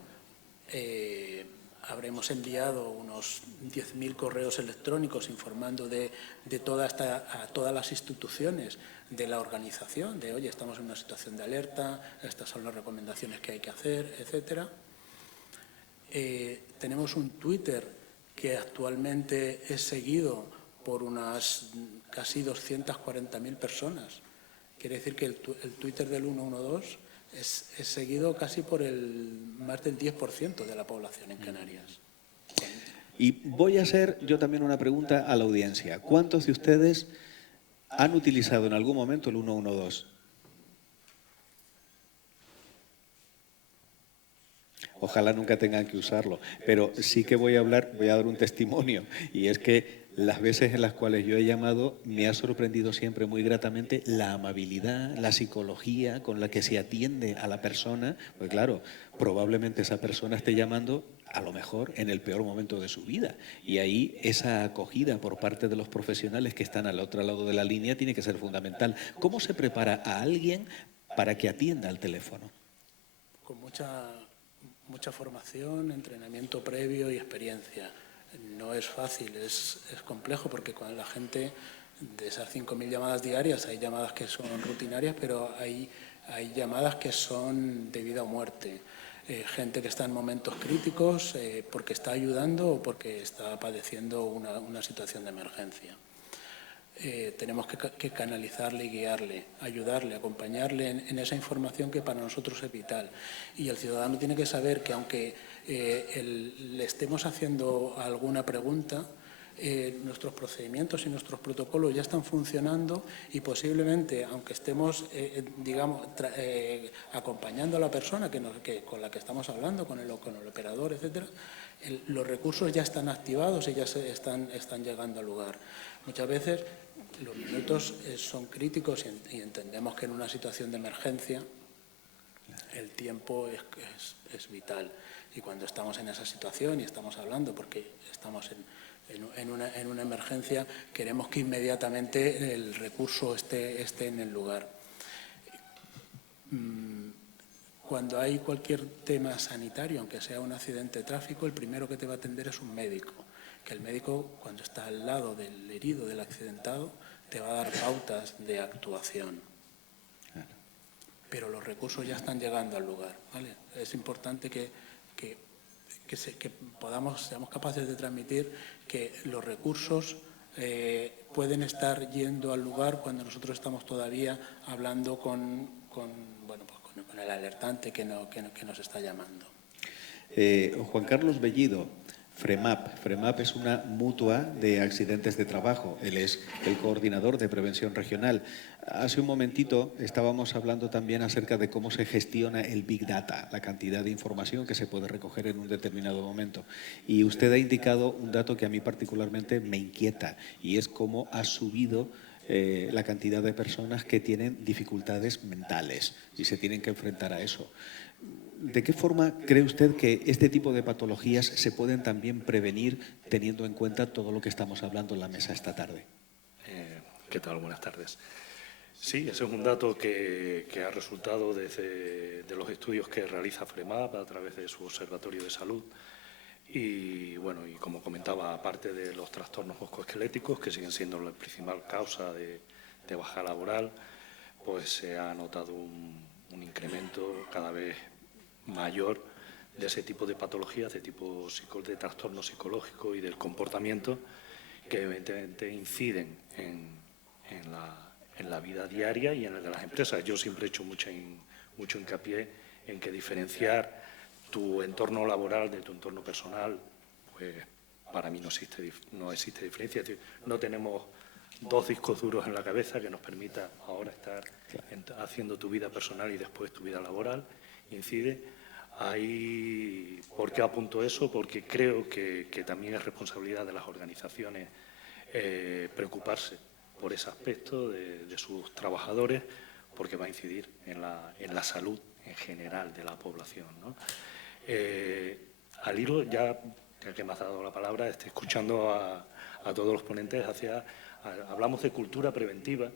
habremos enviado unos 10.000 correos electrónicos informando a todas las instituciones de la organización, de oye, estamos en una situación de alerta, estas son las recomendaciones que hay que hacer, etcétera. Tenemos un Twitter que actualmente es seguido por unas casi 240.000 personas. Quiere decir que el Twitter del 112 es seguido casi por más del 10% de la población en Canarias. Y voy a hacer yo también una pregunta a la audiencia. ¿Cuántos de ustedes han utilizado en algún momento el 112? Ojalá nunca tengan que usarlo, pero sí que voy a dar un testimonio, y es que las veces en las cuales yo he llamado me ha sorprendido siempre muy gratamente la amabilidad, la psicología con la que se atiende a la persona. Pues claro, probablemente esa persona esté llamando a lo mejor en el peor momento de su vida, y ahí esa acogida por parte de los profesionales que están al otro lado de la línea tiene que ser fundamental. ¿Cómo se prepara a alguien para que atienda al teléfono? Con mucha formación, entrenamiento previo y experiencia. No es fácil, es complejo, porque cuando la gente, de esas 5.000 llamadas diarias, hay llamadas que son rutinarias, pero hay llamadas que son de vida o muerte. Gente que está en momentos críticos porque está ayudando o porque está padeciendo una situación de emergencia. Tenemos que canalizarle y guiarle, ayudarle, acompañarle en esa información que para nosotros es vital. Y el ciudadano tiene que saber que aunque le estemos haciendo alguna pregunta, nuestros procedimientos y nuestros protocolos ya están funcionando y posiblemente, aunque estemos, acompañando a la persona con la que estamos hablando, con el operador, etcétera, los recursos ya están activados y ya están llegando al lugar. Muchas veces los minutos son críticos y entendemos que en una situación de emergencia el tiempo es vital. Y cuando estamos en esa situación y estamos hablando, porque estamos en una emergencia, queremos que inmediatamente el recurso esté en el lugar. Cuando hay cualquier tema sanitario, aunque sea un accidente de tráfico, el primero que te va a atender es un médico. Que el médico, cuando está al lado del herido, del accidentado, te va a dar pautas de actuación. Pero los recursos ya están llegando al lugar, ¿vale? Es importante que seamos capaces de transmitir que los recursos pueden estar yendo al lugar cuando nosotros estamos todavía hablando con el alertante que nos está llamando. Juan Carlos Bellido, FREMAP. FREMAP es una mutua de accidentes de trabajo. Él es el coordinador de prevención regional. Hace un momentito estábamos hablando también acerca de cómo se gestiona el Big Data, la cantidad de información que se puede recoger en un determinado momento. Y usted ha indicado un dato que a mí particularmente me inquieta, y es cómo ha subido la cantidad de personas que tienen dificultades mentales y se tienen que enfrentar a eso. ¿De qué forma cree usted que este tipo de patologías se pueden también prevenir teniendo en cuenta todo lo que estamos hablando en la mesa esta tarde? ¿Qué tal? Buenas tardes. Sí, ese es un dato que ha resultado de los estudios que realiza FREMAP a través de su Observatorio de Salud. Y bueno, y como comentaba, aparte de los trastornos musculoesqueléticos, que siguen siendo la principal causa de baja laboral, pues se ha notado un incremento cada vez mayor de ese tipo de patologías, de trastornos psicológicos y del comportamiento, que evidentemente inciden en la vida diaria y en el de las empresas. Yo siempre he hecho mucho hincapié en que diferenciar tu entorno laboral de tu entorno personal, pues para mí no existe diferencia. Es decir, no tenemos dos discos duros en la cabeza que nos permita ahora estar haciendo tu vida personal y después tu vida laboral. Incide. ¿Por qué apunto eso? Porque creo que también es responsabilidad de las organizaciones preocuparse por ese aspecto de sus trabajadores, porque va a incidir en la salud en general de la población, ¿no? Al hilo, ya que me has dado la palabra, escuchando a todos los ponentes, hablamos de cultura preventiva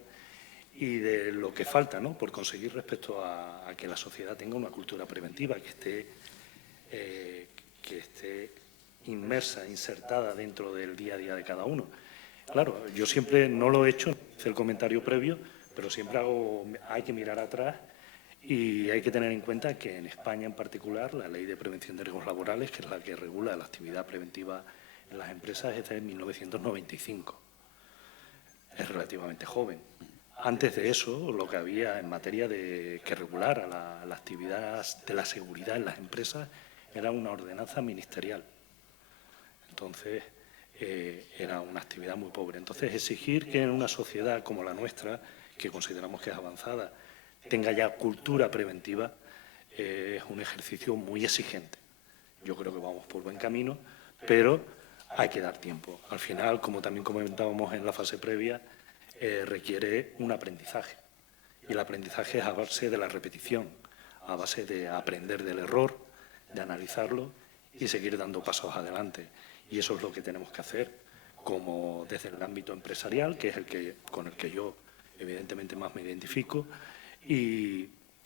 y de lo que falta, ¿no?, por conseguir respecto a que la sociedad tenga una cultura preventiva, que esté inmersa, insertada dentro del día a día de cada uno. Claro, yo siempre no lo he hecho, hice el comentario previo, pero siempre hay que mirar atrás. Y hay que tener en cuenta que en España en particular la Ley de Prevención de Riesgos Laborales, que es la que regula la actividad preventiva en las empresas, es de 1995. Es relativamente joven. Antes de eso, lo que había en materia que regulara la actividad de la seguridad en las empresas era una ordenanza ministerial. Entonces, era una actividad muy pobre. Entonces, exigir que en una sociedad como la nuestra, que consideramos que es avanzada, tenga ya cultura preventiva, es un ejercicio muy exigente. Yo creo que vamos por buen camino, pero hay que dar tiempo. Al final, como también comentábamos en la fase previa, requiere un aprendizaje. Y el aprendizaje es a base de la repetición, a base de aprender del error, de analizarlo y seguir dando pasos adelante. Y eso es lo que tenemos que hacer, como desde el ámbito empresarial, que es con el que yo evidentemente más me identifico,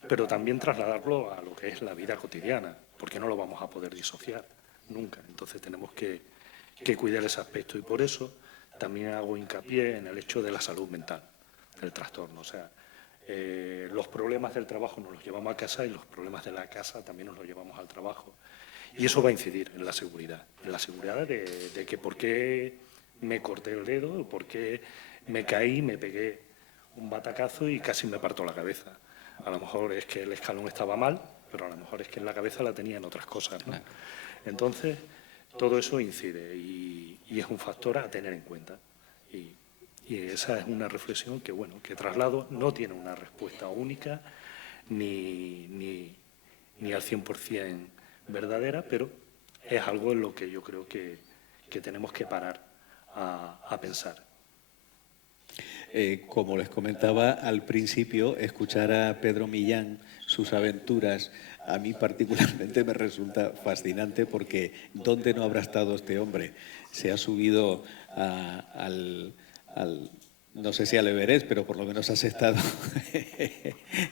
pero también trasladarlo a lo que es la vida cotidiana, porque no lo vamos a poder disociar nunca. Entonces tenemos que cuidar ese aspecto, y por eso también hago hincapié en el hecho de la salud mental, del trastorno. O sea, los problemas del trabajo nos los llevamos a casa y los problemas de la casa también nos los llevamos al trabajo. Y eso va a incidir en la seguridad de que por qué me corté el dedo, por qué me caí, me pegué un batacazo y casi me parto la cabeza. A lo mejor es que el escalón estaba mal, pero a lo mejor es que en la cabeza la tenía en otras cosas, ¿no? Entonces, todo eso incide y es un factor a tener en cuenta. Y esa es una reflexión que traslado. No tiene una respuesta única ni al 100% verdadera, pero es algo en lo que yo creo que tenemos que parar a pensar. Como les comentaba al principio, escuchar a Pedro Millán, sus aventuras, a mí particularmente me resulta fascinante, porque ¿dónde no habrá estado este hombre? Se ha subido no sé si al Everest, pero por lo menos has estado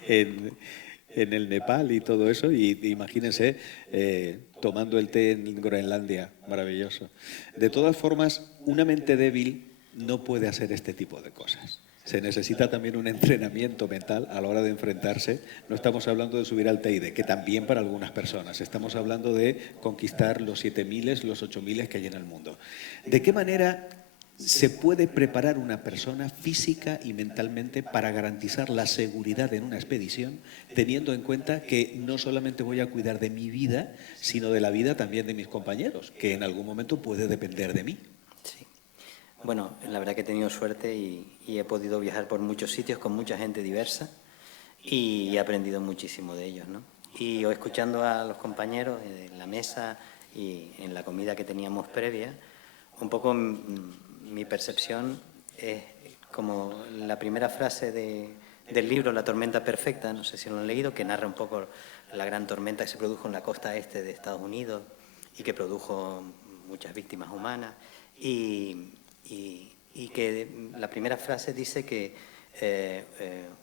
en el Nepal y todo eso, y imagínense tomando el té en Groenlandia, maravilloso. De todas formas, una mente débil no puede hacer este tipo de cosas. Se necesita también un entrenamiento mental a la hora de enfrentarse. No estamos hablando de subir al Teide, que también para algunas personas. Estamos hablando de conquistar los 7.000, los 8.000 que hay en el mundo. ¿De qué manera ¿Se puede preparar una persona física y mentalmente para garantizar la seguridad en una expedición, teniendo en cuenta que no solamente voy a cuidar de mi vida, sino de la vida también de mis compañeros, que en algún momento puede depender de mí? Sí. Bueno, la verdad que he tenido suerte y he podido viajar por muchos sitios con mucha gente diversa y he aprendido muchísimo de ellos, ¿no? Y escuchando a los compañeros en la mesa y en la comida que teníamos previa, un poco mi percepción es como la primera frase del libro La tormenta perfecta, no sé si lo han leído, que narra un poco la gran tormenta que se produjo en la costa este de Estados Unidos y que produjo muchas víctimas humanas, y que la primera frase dice que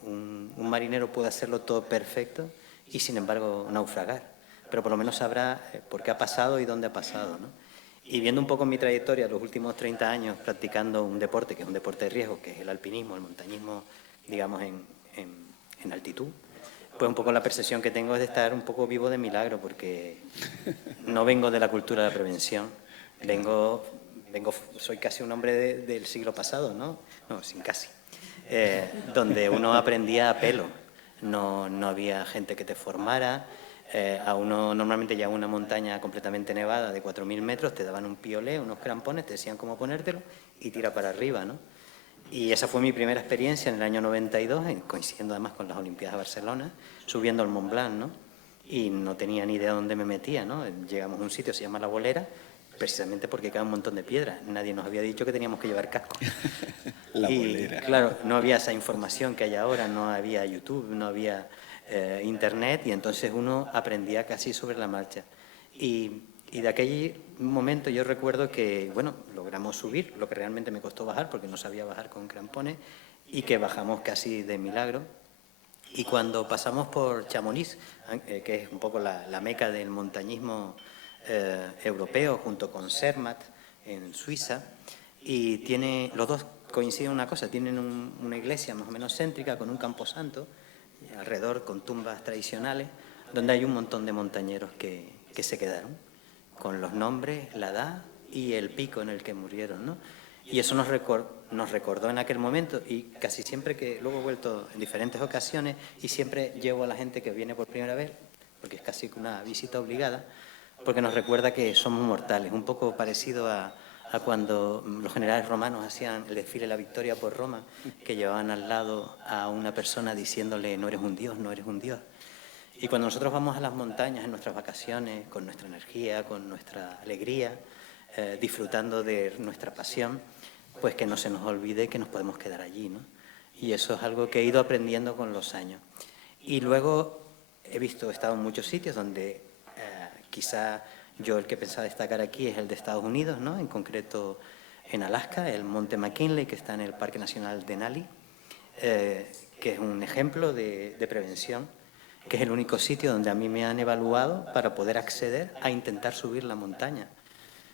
un marinero puede hacerlo todo perfecto y sin embargo naufragar, pero por lo menos sabrá por qué ha pasado y dónde ha pasado, ¿no? Y viendo un poco mi trayectoria, los últimos 30 años practicando un deporte que es un deporte de riesgo, que es el alpinismo, el montañismo, digamos, en altitud, pues un poco la percepción que tengo es de estar un poco vivo de milagro, porque no vengo de la cultura de la prevención, soy casi un hombre del siglo pasado, ¿no? No, sin casi. Donde uno aprendía a pelo, no había gente que te formara. A uno normalmente llegaba a una montaña completamente nevada de 4.000 metros, te daban un piolé, unos crampones, te decían cómo ponértelo y tira para arriba, ¿no? Y esa fue mi primera experiencia en el año 92, coincidiendo además con las Olimpiadas de Barcelona, subiendo al Mont Blanc, ¿no? Y no tenía ni idea de dónde me metía, ¿no? Llegamos a un sitio, se llama La Bolera, precisamente porque cae un montón de piedras. Nadie nos había dicho que teníamos que llevar casco. La y, Bolera. claro, no había esa información que hay ahora, no había YouTube, no había Internet, y entonces uno aprendía casi sobre la marcha. Y de aquel momento yo recuerdo que, bueno, logramos subir, lo que realmente me costó bajar, porque no sabía bajar con crampones, y que bajamos casi de milagro. Y cuando pasamos por Chamonix, que es un poco la meca del montañismo europeo, junto con Zermatt en Suiza, y los dos coinciden en una cosa, tienen una iglesia más o menos céntrica con un camposanto alrededor, con tumbas tradicionales, donde hay un montón de montañeros que se quedaron, con los nombres, la edad y el pico en el que murieron, ¿no? Y eso nos recordó en aquel momento, y casi siempre que luego he vuelto en diferentes ocasiones y siempre llevo a la gente que viene por primera vez, porque es casi una visita obligada, porque nos recuerda que somos mortales, un poco parecido a cuando los generales romanos hacían el desfile de la victoria por Roma, que llevaban al lado a una persona diciéndole no eres un dios, no eres un dios. Y cuando nosotros vamos a las montañas en nuestras vacaciones, con nuestra energía, con nuestra alegría, disfrutando de nuestra pasión, pues que no se nos olvide que nos podemos quedar allí, ¿no? Y eso es algo que he ido aprendiendo con los años. Y luego he estado en muchos sitios donde quizá yo el que pensaba destacar aquí es el de Estados Unidos, ¿no? En concreto en Alaska, el Monte McKinley, que está en el Parque Nacional Denali, que es un ejemplo de prevención, que es el único sitio donde a mí me han evaluado para poder acceder a intentar subir la montaña.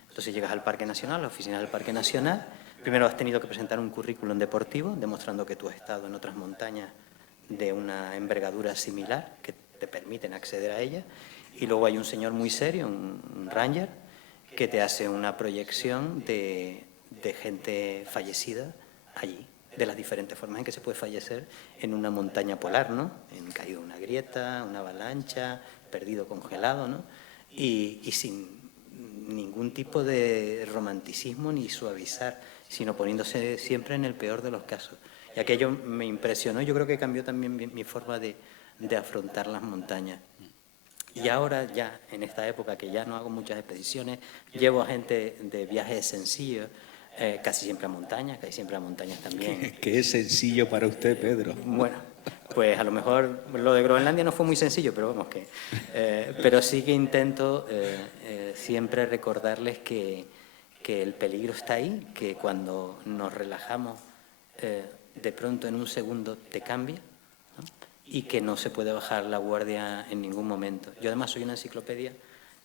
Entonces llegas al Parque Nacional, a la oficina del Parque Nacional, primero has tenido que presentar un currículum deportivo, demostrando que tú has estado en otras montañas de una envergadura similar, que te permiten acceder a ella, y luego hay un señor muy serio, un ranger, que te hace una proyección de gente fallecida allí, de las diferentes formas en que se puede fallecer en una montaña polar, ¿no? En caído una grieta, una avalancha, perdido congelado, ¿no? Y sin ningún tipo de romanticismo ni suavizar, sino poniéndose siempre en el peor de los casos. Y aquello me impresionó, yo creo que cambió también mi forma de afrontar las montañas. Y ahora ya, en esta época que ya no hago muchas expediciones, llevo a gente de viajes sencillos, casi siempre a montañas, casi siempre a montañas también. Que es sencillo para usted, Pedro. Bueno, pues a lo mejor lo de Groenlandia no fue muy sencillo, pero vamos que... pero sí que intento siempre recordarles que el peligro está ahí, que cuando nos relajamos, de pronto en un segundo te cambia, ¿no? Y que no se puede bajar la guardia en ningún momento. Yo además soy una enciclopedia,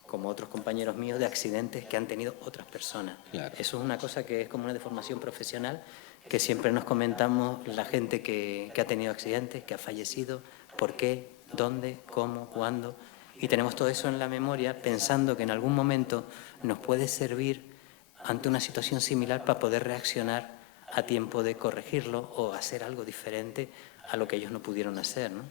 como otros compañeros míos, de accidentes que han tenido otras personas. Claro. Eso es una cosa que es como una deformación profesional, que siempre nos comentamos la gente que ha tenido accidentes, que ha fallecido, por qué, dónde, cómo, cuándo, y tenemos todo eso en la memoria pensando que en algún momento nos puede servir ante una situación similar para poder reaccionar a tiempo de corregirlo o hacer algo diferente a lo que ellos no pudieron hacer, ¿no?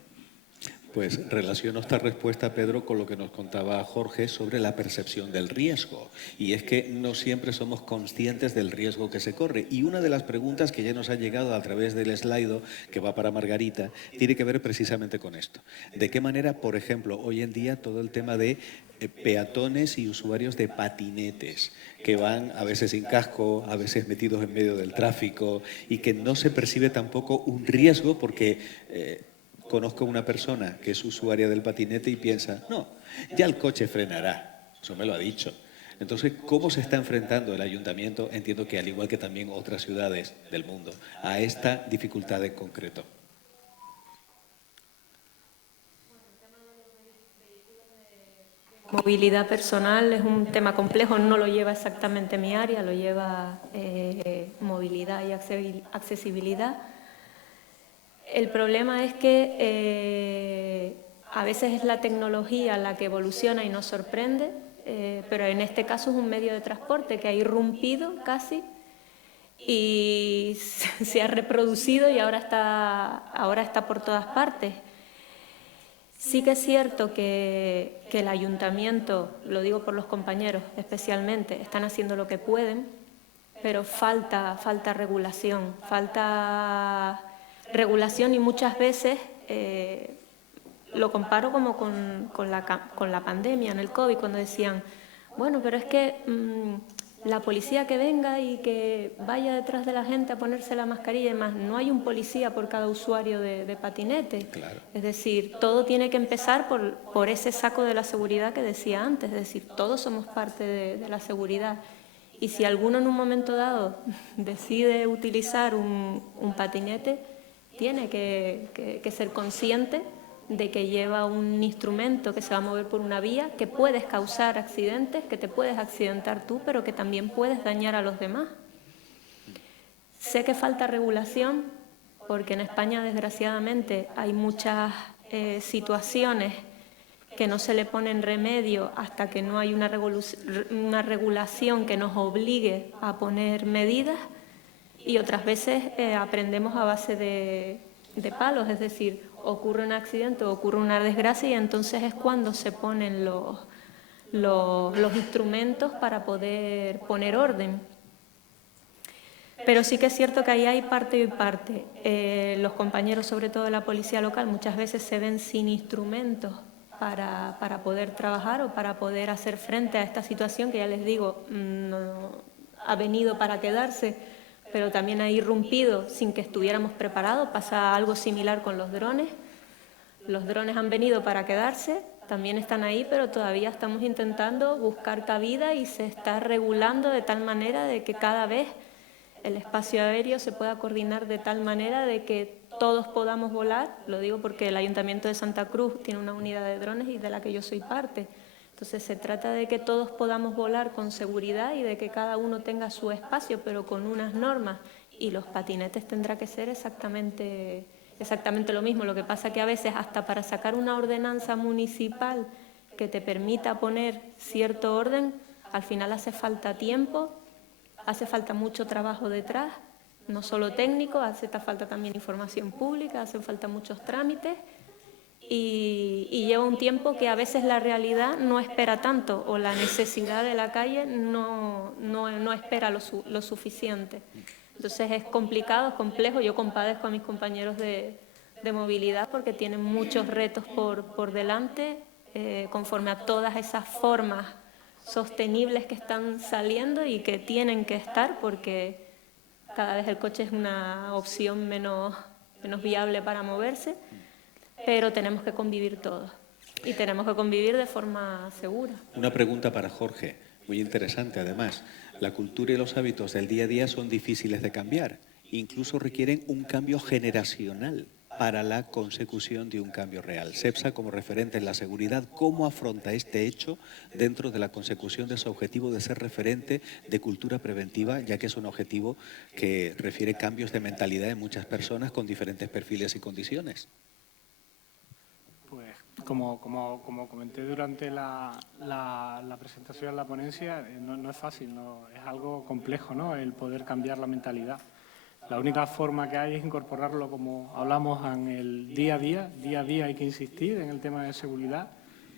Pues relaciono esta respuesta, Pedro, con lo que nos contaba Jorge sobre la percepción del riesgo. Y es que no siempre somos conscientes del riesgo que se corre. Y una de las preguntas que ya nos ha llegado a través del slide que va para Margarita tiene que ver precisamente con esto. ¿De qué manera, por ejemplo, hoy en día todo el tema de peatones y usuarios de patinetes que van a veces sin casco, a veces metidos en medio del tráfico y que no se percibe tampoco un riesgo porque conozco una persona que es usuaria del patinete y piensa, no, ya el coche frenará, eso me lo ha dicho. Entonces, ¿cómo se está enfrentando el ayuntamiento? Entiendo que al igual que también otras ciudades del mundo, a esta dificultad en concreto. Movilidad personal es un tema complejo, no lo lleva exactamente mi área, lo lleva movilidad y accesibilidad. El problema es que a veces es la tecnología la que evoluciona y nos sorprende, pero en este caso es un medio de transporte que ha irrumpido casi y se ha reproducido y ahora está por todas partes. Sí que es cierto que el ayuntamiento, lo digo por los compañeros especialmente, están haciendo lo que pueden, pero falta regulación, y muchas veces lo comparo como con la pandemia, en el COVID, cuando decían, bueno, pero es que la policía que venga y que vaya detrás de la gente a ponerse la mascarilla y demás, no hay un policía por cada usuario de patinete. Claro. Es decir, todo tiene que empezar por ese saco de la seguridad que decía antes, es decir, todos somos parte de la seguridad. Y si alguno en un momento dado decide utilizar un patinete, tiene que ser consciente de que lleva un instrumento que se va a mover por una vía, que puedes causar accidentes, que te puedes accidentar tú, pero que también puedes dañar a los demás. Sé que falta regulación, porque en España, desgraciadamente, hay muchas situaciones que no se le ponen remedio hasta que no hay una regulación que nos obligue a poner medidas, y otras veces aprendemos a base de palos, es decir, ocurre un accidente o ocurre una desgracia y entonces es cuando se ponen los instrumentos para poder poner orden. Pero sí que es cierto que ahí hay parte y parte. Los compañeros, sobre todo de la policía local, muchas veces se ven sin instrumentos para poder trabajar o para poder hacer frente a esta situación que, ya les digo, no ha venido para quedarse, pero también ha irrumpido sin que estuviéramos preparados. Pasa algo similar con los drones. Los drones han venido para quedarse, también están ahí, pero todavía estamos intentando buscar cabida y se está regulando de tal manera de que cada vez el espacio aéreo se pueda coordinar de tal manera de que todos podamos volar. Lo digo porque el Ayuntamiento de Santa Cruz tiene una unidad de drones y de la que yo soy parte. Entonces se trata de que todos podamos volar con seguridad y de que cada uno tenga su espacio, pero con unas normas. Y los patinetes tendrá que ser exactamente lo mismo. Lo que pasa que a veces hasta para sacar una ordenanza municipal que te permita poner cierto orden, al final hace falta tiempo, hace falta mucho trabajo detrás, no solo técnico, hace falta también información pública, hace falta muchos trámites. Y lleva un tiempo que a veces la realidad no espera tanto, o la necesidad de la calle no espera lo suficiente. Entonces es complicado, es complejo. Yo compadezco a mis compañeros de movilidad porque tienen muchos retos por delante, conforme a todas esas formas sostenibles que están saliendo y que tienen que estar, porque cada vez el coche es una opción menos viable para moverse. Pero tenemos que convivir todos y tenemos que convivir de forma segura. Una pregunta para Jorge, muy interesante además. La cultura y los hábitos del día a día son difíciles de cambiar, incluso requieren un cambio generacional para la consecución de un cambio real. CEPSA, como referente en la seguridad, ¿cómo afronta este hecho dentro de la consecución de su objetivo de ser referente de cultura preventiva, ya que es un objetivo que refiere cambios de mentalidad en muchas personas con diferentes perfiles y condiciones? Pues como comenté durante la presentación en la ponencia, no es fácil, no, es algo complejo, ¿no?, el poder cambiar la mentalidad. La única forma que hay es incorporarlo, como hablamos, en el día a día. Día a día hay que insistir en el tema de seguridad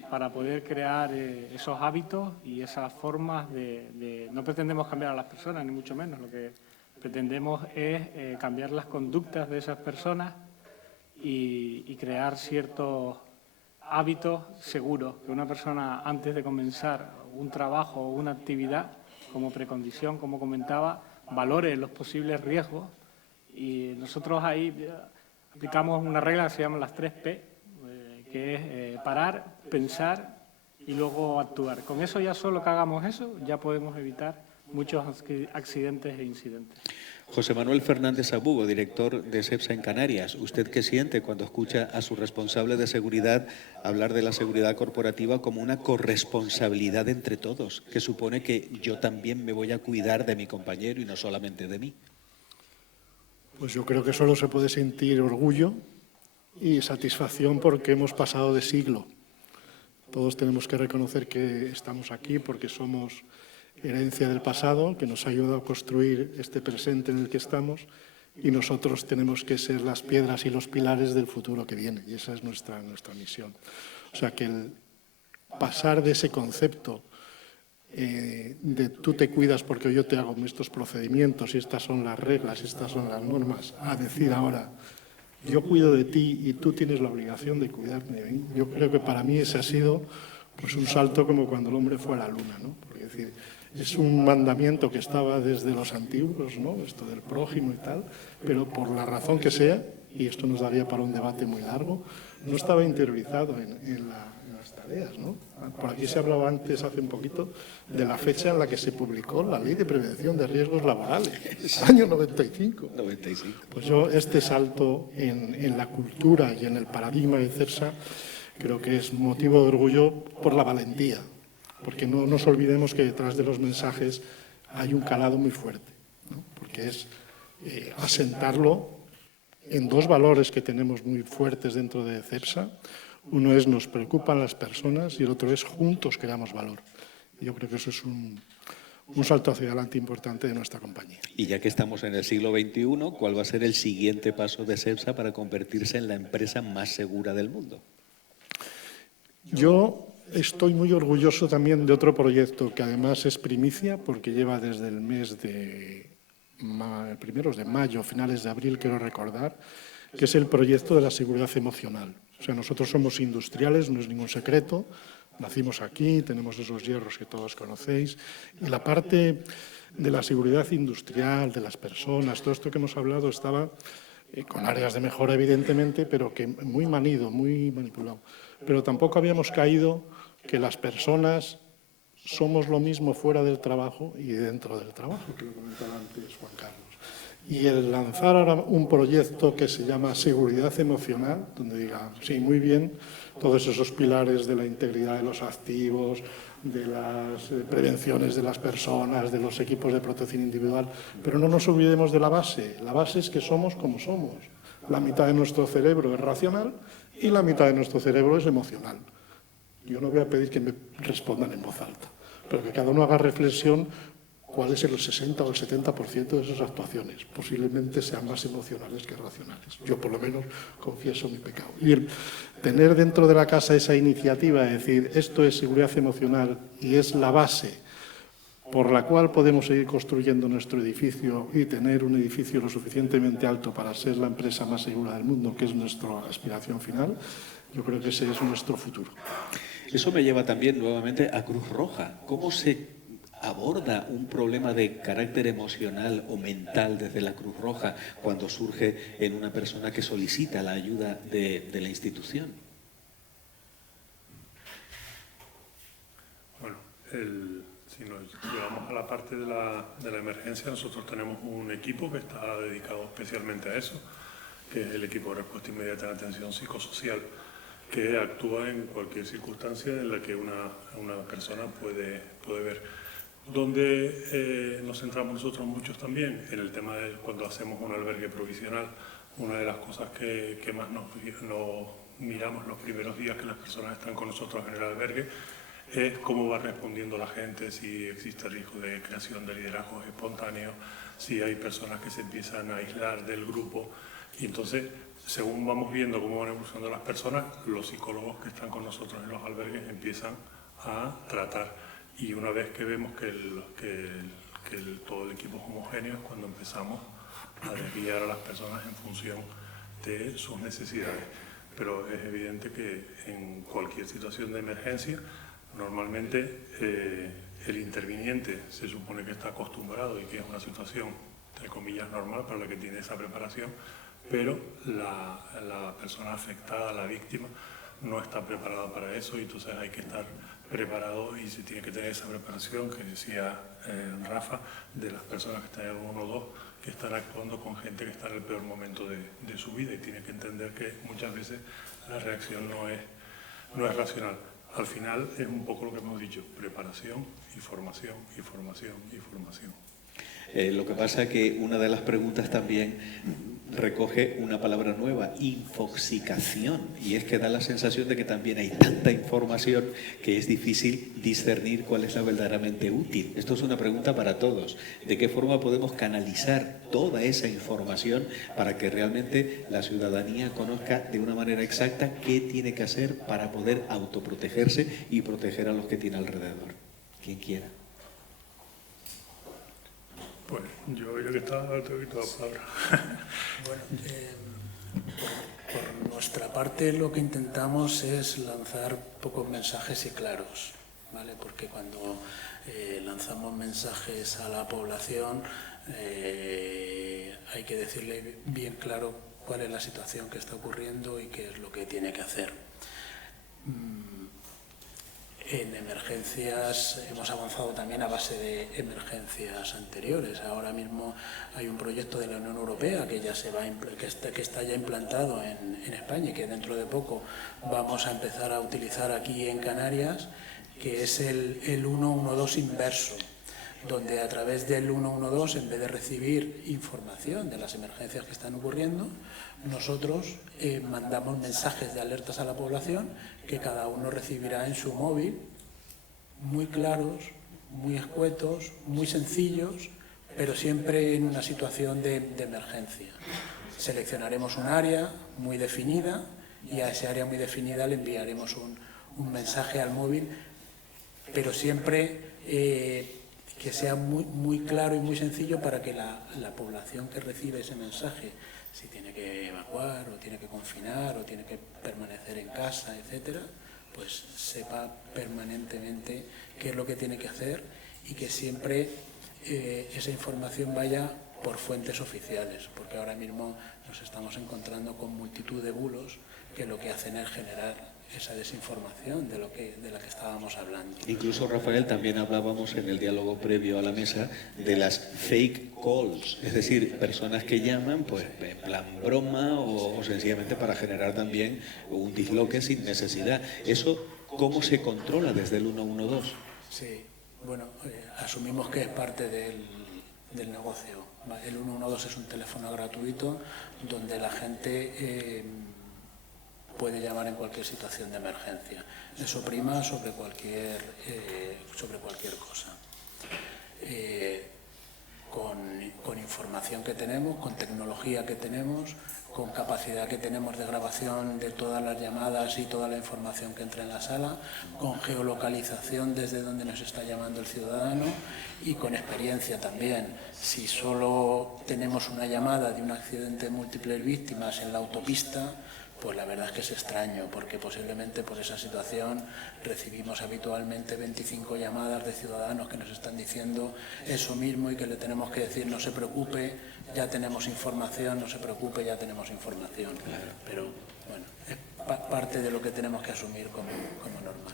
para poder crear esos hábitos y esas formas de... No pretendemos cambiar a las personas, ni mucho menos. Lo que pretendemos es cambiar las conductas de esas personas y crear ciertos hábitos seguros, que una persona antes de comenzar un trabajo o una actividad, como precondición, como comentaba, valore los posibles riesgos, y nosotros ahí aplicamos una regla que se llama las 3 P, que es parar, pensar y luego actuar. Con eso, ya solo que hagamos eso, ya podemos evitar muchos accidentes e incidentes. José Manuel Fernández Sabugo, director de SEPSA en Canarias. ¿Usted qué siente cuando escucha a su responsable de seguridad hablar de la seguridad corporativa como una corresponsabilidad entre todos, que supone que yo también me voy a cuidar de mi compañero y no solamente de mí? Pues yo creo que solo se puede sentir orgullo y satisfacción porque hemos pasado de siglo. Todos tenemos que reconocer que estamos aquí porque somos herencia del pasado, que nos ha ayudado a construir este presente en el que estamos, y nosotros tenemos que ser las piedras y los pilares del futuro que viene, y esa es nuestra misión. O sea que el pasar de ese concepto de tú te cuidas porque yo te hago estos procedimientos y estas son las reglas, estas son las normas, a decir ahora yo cuido de ti y tú tienes la obligación de cuidarme de mí. Yo creo que para mí ese ha sido pues un salto como cuando el hombre fue a la luna, ¿no? Porque, es decir, es un mandamiento que estaba desde los antiguos, ¿no?, esto del prójimo y tal, pero por la razón que sea, y esto nos daría para un debate muy largo, no estaba interiorizado en las tareas, ¿no? Por aquí se hablaba antes, hace un poquito, de la fecha en la que se publicó la Ley de Prevención de Riesgos Laborales, año 95. 95. Pues yo este salto en la cultura y en el paradigma de CEPSA creo que es motivo de orgullo por la valentía, porque no nos olvidemos que detrás de los mensajes hay un calado muy fuerte, ¿no? Porque es asentarlo en 2 valores que tenemos muy fuertes dentro de CEPSA. Uno es nos preocupan las personas y el otro es juntos creamos valor. Yo creo que eso es un salto hacia adelante importante de nuestra compañía. Y ya que estamos en el siglo XXI, ¿cuál va a ser el siguiente paso de SEPSA para convertirse en la empresa más segura del mundo? Yo estoy muy orgulloso también de otro proyecto que además es primicia porque lleva desde el mes de primeros de mayo, finales de abril, quiero recordar, que es el proyecto de la seguridad emocional. O sea, nosotros somos industriales, no es ningún secreto, nacimos aquí, tenemos esos hierros que todos conocéis, y la parte de la seguridad industrial, de las personas, todo esto que hemos hablado estaba con áreas de mejora, evidentemente, pero que muy manido, muy manipulado. Pero tampoco habíamos caído que las personas somos lo mismo fuera del trabajo y dentro del trabajo, que lo comentaba antes Juan Carlos. Y el lanzar ahora un proyecto que se llama Seguridad Emocional, donde diga, sí, muy bien, todos esos pilares de la integridad de los activos, de las prevenciones de las personas, de los equipos de protección individual, pero no nos olvidemos de la base. La base es que somos como somos. La mitad de nuestro cerebro es racional y la mitad de nuestro cerebro es emocional. Yo no voy a pedir que me respondan en voz alta, pero que cada uno haga reflexión cuál es el 60 o el 70% de sus actuaciones. Posiblemente sean más emocionales que racionales. Yo, por lo menos, confieso mi pecado. Y el tener dentro de la casa esa iniciativa de decir esto es seguridad emocional y es la base por la cual podemos seguir construyendo nuestro edificio y tener un edificio lo suficientemente alto para ser la empresa más segura del mundo, que es nuestra aspiración final, yo creo que ese es nuestro futuro. Eso me lleva también nuevamente a Cruz Roja. ¿Cómo se aborda un problema de carácter emocional o mental desde la Cruz Roja cuando surge en una persona que solicita la ayuda de la institución? Bueno, si nos llevamos a la parte de la emergencia, nosotros tenemos un equipo que está dedicado especialmente a eso, que es el equipo de respuesta inmediata en atención psicosocial, que actúa en cualquier circunstancia en la que una persona puede ver. Donde nos centramos nosotros muchos también, en el tema de cuando hacemos un albergue provisional una de las cosas que más nos miramos los primeros días que las personas están con nosotros en el albergue es cómo va respondiendo la gente, si existe riesgo de creación de liderazgos espontáneos, si hay personas que se empiezan a aislar del grupo. Y entonces, según vamos viendo cómo van evolucionando las personas, los psicólogos que están con nosotros en los albergues empiezan a tratar. Y una vez que vemos que todo el equipo es homogéneo, es cuando empezamos a desviar a las personas en función de sus necesidades. Pero es evidente que en cualquier situación de emergencia, normalmente el interviniente se supone que está acostumbrado y que es una situación, entre comillas, normal para la que tiene esa preparación, pero la persona afectada, la víctima, no está preparada para eso y entonces hay que estar preparado y se tiene que tener esa preparación que decía Rafa, de las personas que están en el 1 o 2, que están actuando con gente que está en el peor momento de su vida y tiene que entender que muchas veces la reacción no es racional. Al final es un poco lo que hemos dicho, preparación y formación y formación y formación. Lo que pasa es que una de las preguntas también recoge una palabra nueva, infoxicación, y es que da la sensación de que también hay tanta información que es difícil discernir cuál es la verdaderamente útil. Esto es una pregunta para todos. ¿De qué forma podemos canalizar toda esa información para que realmente la ciudadanía conozca de una manera exacta qué tiene que hacer para poder autoprotegerse y proteger a los que tiene alrededor? Quien quiera. Pues yo que estaba, te doy toda la palabra. Bueno, por nuestra parte lo que intentamos es lanzar pocos mensajes y claros, ¿vale? Porque cuando lanzamos mensajes a la población hay que decirle bien claro cuál es la situación que está ocurriendo y qué es lo que tiene que hacer. En emergencias hemos avanzado también a base de emergencias anteriores. Ahora mismo hay un proyecto de la Unión Europea que está ya implantado en España y que dentro de poco vamos a empezar a utilizar aquí en Canarias, que es el 112 inverso, donde a través del 112, en vez de recibir información de las emergencias que están ocurriendo, nosotros mandamos mensajes de alertas a la población que cada uno recibirá en su móvil, muy claros, muy escuetos, muy sencillos, pero siempre en una situación de emergencia. Seleccionaremos un área muy definida y a esa área muy definida le enviaremos un mensaje al móvil, pero siempre que sea muy claro y muy sencillo para que la población que recibe ese mensaje, si tiene que evacuar o tiene que confinar o tiene que permanecer en casa, etcétera, pues sepa permanentemente qué es lo que tiene que hacer y que siempre esa información vaya por fuentes oficiales, porque ahora mismo nos estamos encontrando con multitud de bulos que lo que hacen es generar esa desinformación de la que estábamos hablando. Incluso, Rafael, también hablábamos en el diálogo previo a la mesa de las fake calls, es decir, personas que llaman pues en plan broma o sencillamente para generar también un disloque sin necesidad. ¿Eso cómo se controla desde el 112? Sí, bueno, asumimos que es parte del negocio. El 112 es un teléfono gratuito donde la gente puede llamar en cualquier situación de emergencia. Eso prima sobre cualquier cosa. Con información que tenemos, con tecnología que tenemos, con capacidad que tenemos de grabación de todas las llamadas y toda la información que entra en la sala, con geolocalización desde donde nos está llamando el ciudadano y con experiencia también. Si solo tenemos una llamada de un accidente de múltiples víctimas en la autopista, pues la verdad es que es extraño, porque posiblemente por esa situación recibimos habitualmente 25 llamadas de ciudadanos que nos están diciendo eso mismo y que le tenemos que decir no se preocupe, ya tenemos información, no se preocupe, ya tenemos información. Pero bueno, es parte de lo que tenemos que asumir como normal.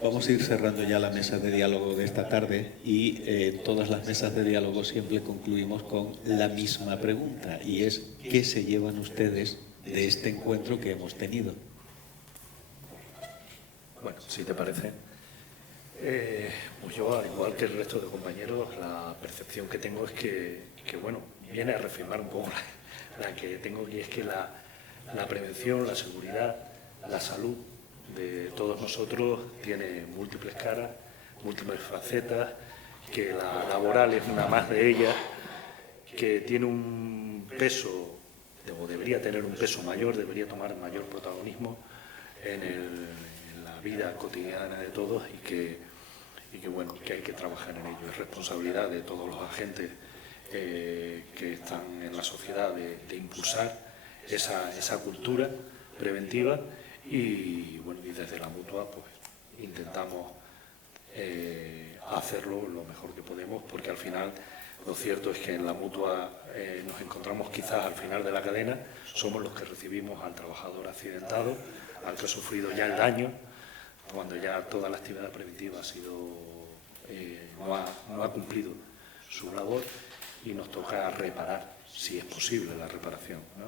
Vamos a ir cerrando ya la mesa de diálogo de esta tarde y todas las mesas de diálogo siempre concluimos con la misma pregunta y es ¿qué se llevan ustedes de este encuentro que hemos tenido? Bueno, si te parece, pues yo, al igual que el resto de compañeros, la percepción que tengo es que bueno, viene a reafirmar un poco la que tengo aquí es que la prevención, la seguridad, la salud de todos nosotros tiene múltiples caras, múltiples facetas, que la laboral es una más de ellas, que tiene un peso, o debería tener un peso mayor, debería tomar mayor protagonismo en la vida cotidiana de todos y que bueno, que hay que trabajar en ello. Es responsabilidad de todos los agentes que están en la sociedad de impulsar esa cultura preventiva y bueno, y desde la Mutua pues intentamos hacerlo lo mejor que podemos, porque al final lo cierto es que en la Mutua nos encontramos quizás al final de la cadena, somos los que recibimos al trabajador accidentado, al que ha sufrido ya el daño, cuando ya toda la actividad preventiva ha sido, no ha cumplido su labor y nos toca reparar, si es posible la reparación, ¿no?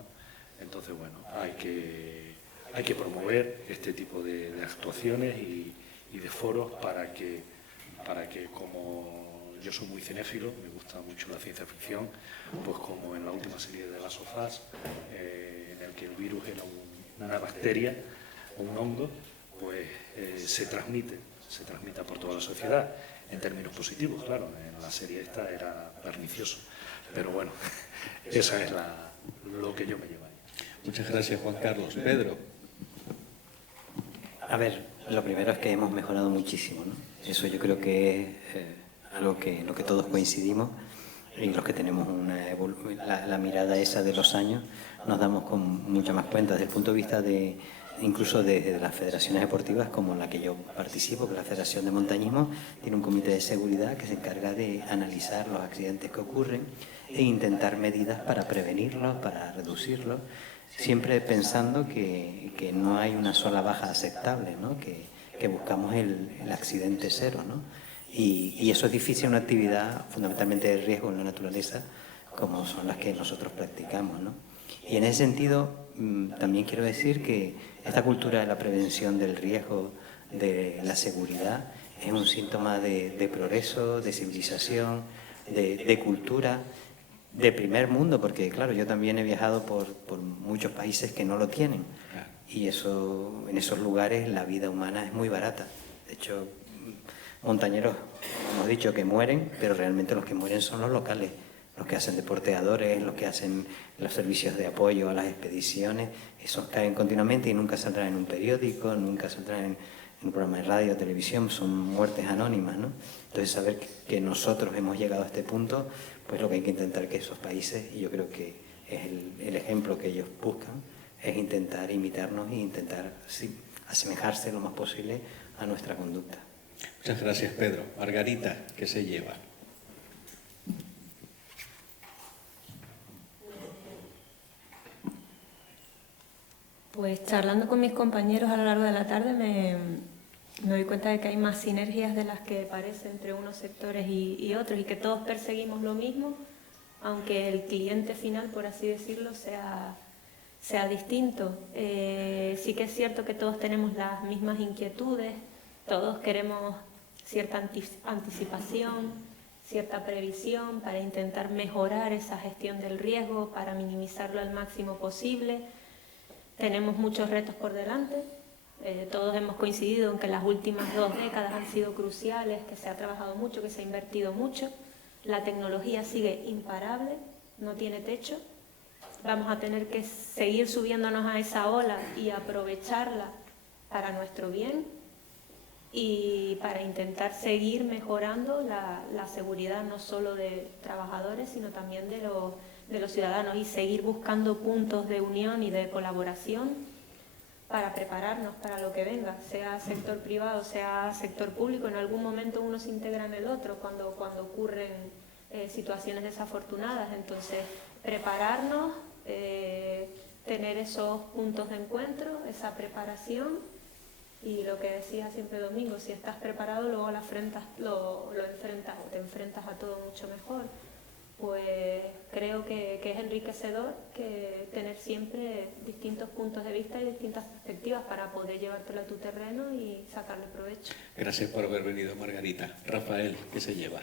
Entonces, bueno, hay que promover este tipo de actuaciones y de foros para que como yo soy muy cinéfilo, me gusta mucho la ciencia ficción, pues como en la última serie de Last of Us, en el que el virus era una bacteria, un hongo, pues se transmita por toda la sociedad, en términos positivos, claro, en la serie esta era pernicioso, pero bueno, esa es lo que yo me llevo ahí. Muchas gracias, Juan Carlos. Pedro. A ver, lo primero es que hemos mejorado muchísimo, ¿no? Eso yo creo que es algo que lo que todos coincidimos y los que tenemos la mirada esa de los años nos damos con mucha más cuenta desde el punto de vista de incluso de las federaciones deportivas como la que yo participo, que la Federación de Montañismo tiene un comité de seguridad que se encarga de analizar los accidentes que ocurren e intentar medidas para prevenirlos, para reducirlos, siempre pensando que no hay una sola baja aceptable, ¿no? Que buscamos el accidente cero, ¿no? Y eso es difícil en una actividad fundamentalmente de riesgo en la naturaleza como son las que nosotros practicamos, ¿no? Y en ese sentido también quiero decir que esta cultura de la prevención del riesgo, de la seguridad, es un síntoma de progreso, de civilización, de cultura, de primer mundo, porque claro, yo también he viajado por muchos países que no lo tienen y eso, en esos lugares la vida humana es muy barata. De hecho, montañeros hemos dicho que mueren, pero realmente los que mueren son los locales, los que hacen deporteadores, los que hacen los servicios de apoyo a las expediciones. Esos caen continuamente y nunca saldrán en un periódico, nunca saldrán en un programa de radio, televisión, son muertes anónimas, ¿no? Entonces, saber que nosotros hemos llegado a este punto, pues lo que hay que intentar que esos países, y yo creo que es el ejemplo que ellos buscan, es intentar imitarnos e intentar asemejarse lo más posible a nuestra conducta. Muchas gracias, Pedro. Margarita, ¿qué se lleva? Pues charlando con mis compañeros a lo largo de la tarde me doy cuenta de que hay más sinergias de las que parece entre unos sectores y otros y que todos perseguimos lo mismo, aunque el cliente final, por así decirlo, sea distinto. Sí que es cierto que todos tenemos las mismas inquietudes, todos queremos cierta anticipación, cierta previsión para intentar mejorar esa gestión del riesgo, para minimizarlo al máximo posible. Tenemos muchos retos por delante. Todos hemos coincidido en que las últimas 2 décadas han sido cruciales, que se ha trabajado mucho, que se ha invertido mucho. La tecnología sigue imparable, no tiene techo. Vamos a tener que seguir subiéndonos a esa ola y aprovecharla para nuestro bien y para intentar seguir mejorando la seguridad no solo de trabajadores, sino también de los ciudadanos y seguir buscando puntos de unión y de colaboración para prepararnos para lo que venga, sea sector privado, sea sector público. En algún momento uno se integra en el otro cuando ocurren situaciones desafortunadas. Entonces, prepararnos, tener esos puntos de encuentro, esa preparación y lo que decía siempre Domingo, si estás preparado luego lo enfrentas o te enfrentas a todo mucho mejor. Pues creo que es enriquecedor que tener siempre distintos puntos de vista y distintas perspectivas para poder llevártelo a tu terreno y sacarle provecho. Gracias por haber venido, Margarita. Rafael, ¿qué se lleva?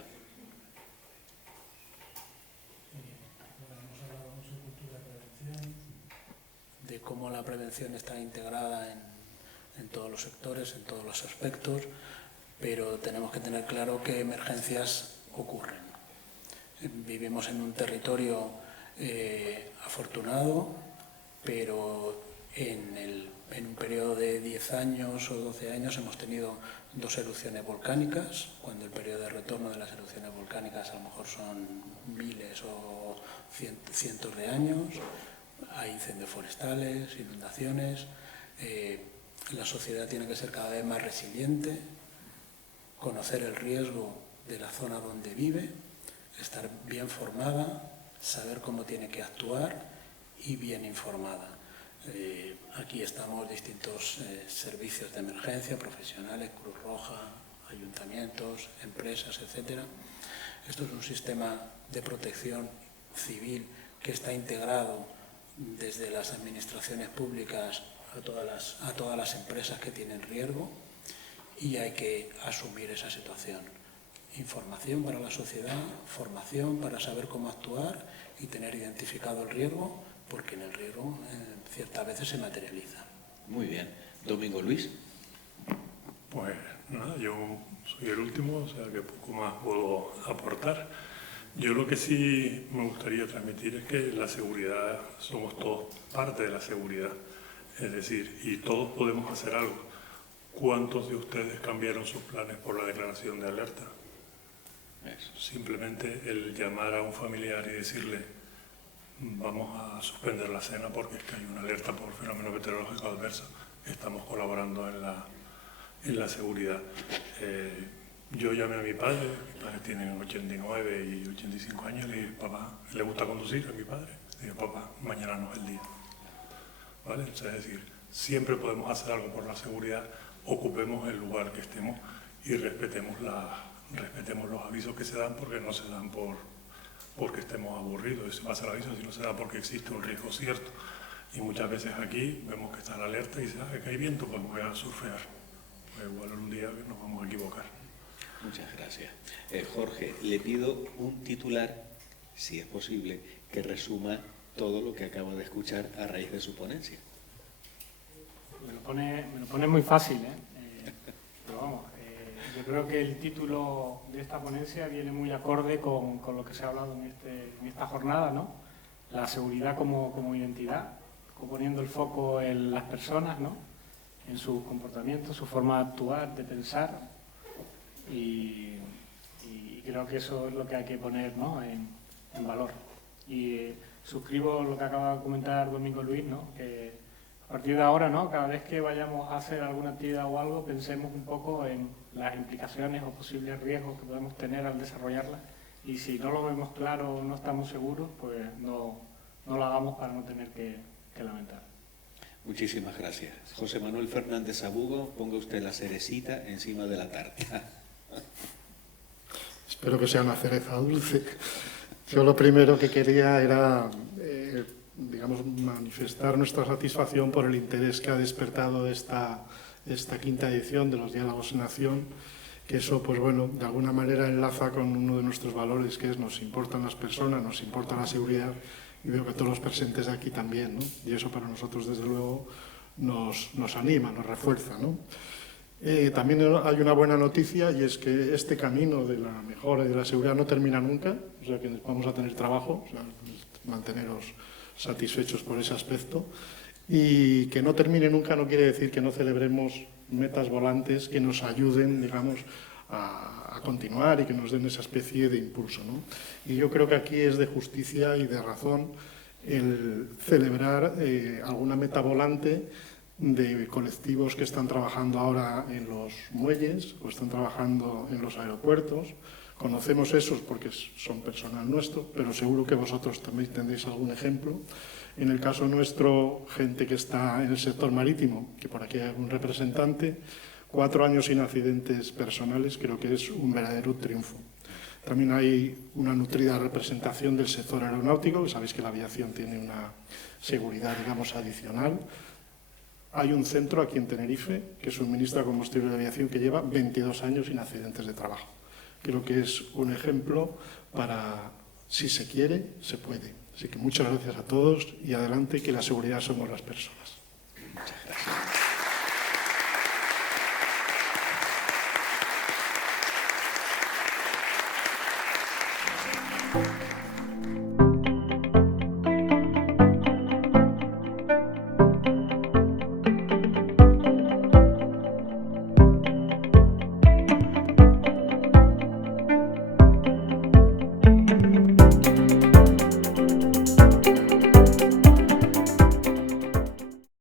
Hemos hablado mucho de cultura de cómo la prevención está integrada en todos los sectores, en todos los aspectos, pero tenemos que tener claro que emergencias ocurren. Vivimos en un territorio afortunado, pero en un periodo de 10 años o 12 años hemos tenido 2 erupciones volcánicas, cuando el periodo de retorno de las erupciones volcánicas a lo mejor son miles o cientos de años. Hay incendios forestales, inundaciones. La sociedad tiene que ser cada vez más resiliente, conocer el riesgo de la zona donde vive, estar bien formada, saber cómo tiene que actuar y bien informada. Aquí estamos distintos servicios de emergencia, profesionales, Cruz Roja, ayuntamientos, empresas, etc. Esto es un sistema de protección civil que está integrado desde las administraciones públicas a todas las empresas que tienen riesgo, y hay que asumir esa situación. Información para la sociedad, formación para saber cómo actuar y tener identificado el riesgo, porque en el riesgo ciertas veces se materializa. Muy bien. Domingo Luis. Pues nada, yo soy el último, o sea que poco más puedo aportar. Yo lo que sí me gustaría transmitir es que la seguridad, somos todos parte de la seguridad, es decir, y todos podemos hacer algo. ¿Cuántos de ustedes cambiaron sus planes por la declaración de alerta? Simplemente el llamar a un familiar y decirle: vamos a suspender la cena porque es que hay una alerta por fenómeno meteorológico adverso, estamos colaborando en la seguridad. Yo llamé a mi padre tiene 89 y 85 años, le dije: papá, ¿le gusta conducir a mi padre? Le dije: papá, mañana no es el día. ¿Vale? O sea, es decir, siempre podemos hacer algo por la seguridad, ocupemos el lugar que estemos y respetemos los avisos que se dan, porque no se dan porque estemos aburridos, y se pasa el aviso, sino se da porque existe un riesgo cierto. Y muchas veces aquí vemos que está la alerta y dice: que hay viento, pues voy a surfear. Pues igual un día nos vamos a equivocar. Muchas gracias. Jorge, le pido un titular, si es posible, que resuma todo lo que acabo de escuchar a raíz de su ponencia. Me lo pone muy fácil, pero vamos, yo creo que el título de esta ponencia viene muy acorde con lo que se ha hablado en esta jornada, ¿no? La seguridad como identidad, poniendo el foco en las personas, ¿no? En su comportamiento, su forma de actuar, de pensar, y creo que eso es lo que hay que poner, ¿no? en valor. Y suscribo lo que acaba de comentar Domingo Luis, ¿no? Que a partir de ahora, ¿no? Cada vez que vayamos a hacer alguna actividad o algo, pensemos un poco en las implicaciones o posibles riesgos que podemos tener al desarrollarla, y si no lo vemos claro o no estamos seguros, pues no lo hagamos para no tener que lamentar. Muchísimas gracias. José Manuel Fernández Sabugo, ponga usted la cerecita encima de la tarta. Espero que sea una cereza dulce. Yo lo primero que quería era, digamos, manifestar nuestra satisfacción por el interés que ha despertado esta quinta edición de los Diálogos en Acción, que eso, pues bueno, de alguna manera enlaza con uno de nuestros valores, que es: nos importan las personas, nos importa la seguridad, y veo que todos los presentes aquí también, ¿no? Y eso para nosotros, desde luego, nos anima, nos refuerza, ¿no? También hay una buena noticia, y es que este camino de la mejora y de la seguridad no termina nunca, o sea que vamos a tener trabajo, o sea, manteneros satisfechos por ese aspecto, y que no termine nunca no quiere decir que no celebremos metas volantes que nos ayuden, digamos, a continuar y que nos den esa especie de impulso, ¿no? Y yo creo que aquí es de justicia y de razón el celebrar alguna meta volante de colectivos que están trabajando ahora en los muelles o están trabajando en los aeropuertos. Conocemos esos porque son personal nuestro, pero seguro que vosotros también tendréis algún ejemplo. En el caso nuestro, gente que está en el sector marítimo, que por aquí hay algún representante, 4 años sin accidentes personales, creo que es un verdadero triunfo. También hay una nutrida representación del sector aeronáutico, que sabéis que la aviación tiene una seguridad, digamos, adicional. Hay un centro aquí en Tenerife que suministra combustible de aviación que lleva 22 años sin accidentes de trabajo. Creo que es un ejemplo para, si se quiere, se puede. Así que muchas gracias a todos y adelante, que la seguridad somos las personas. Muchas gracias.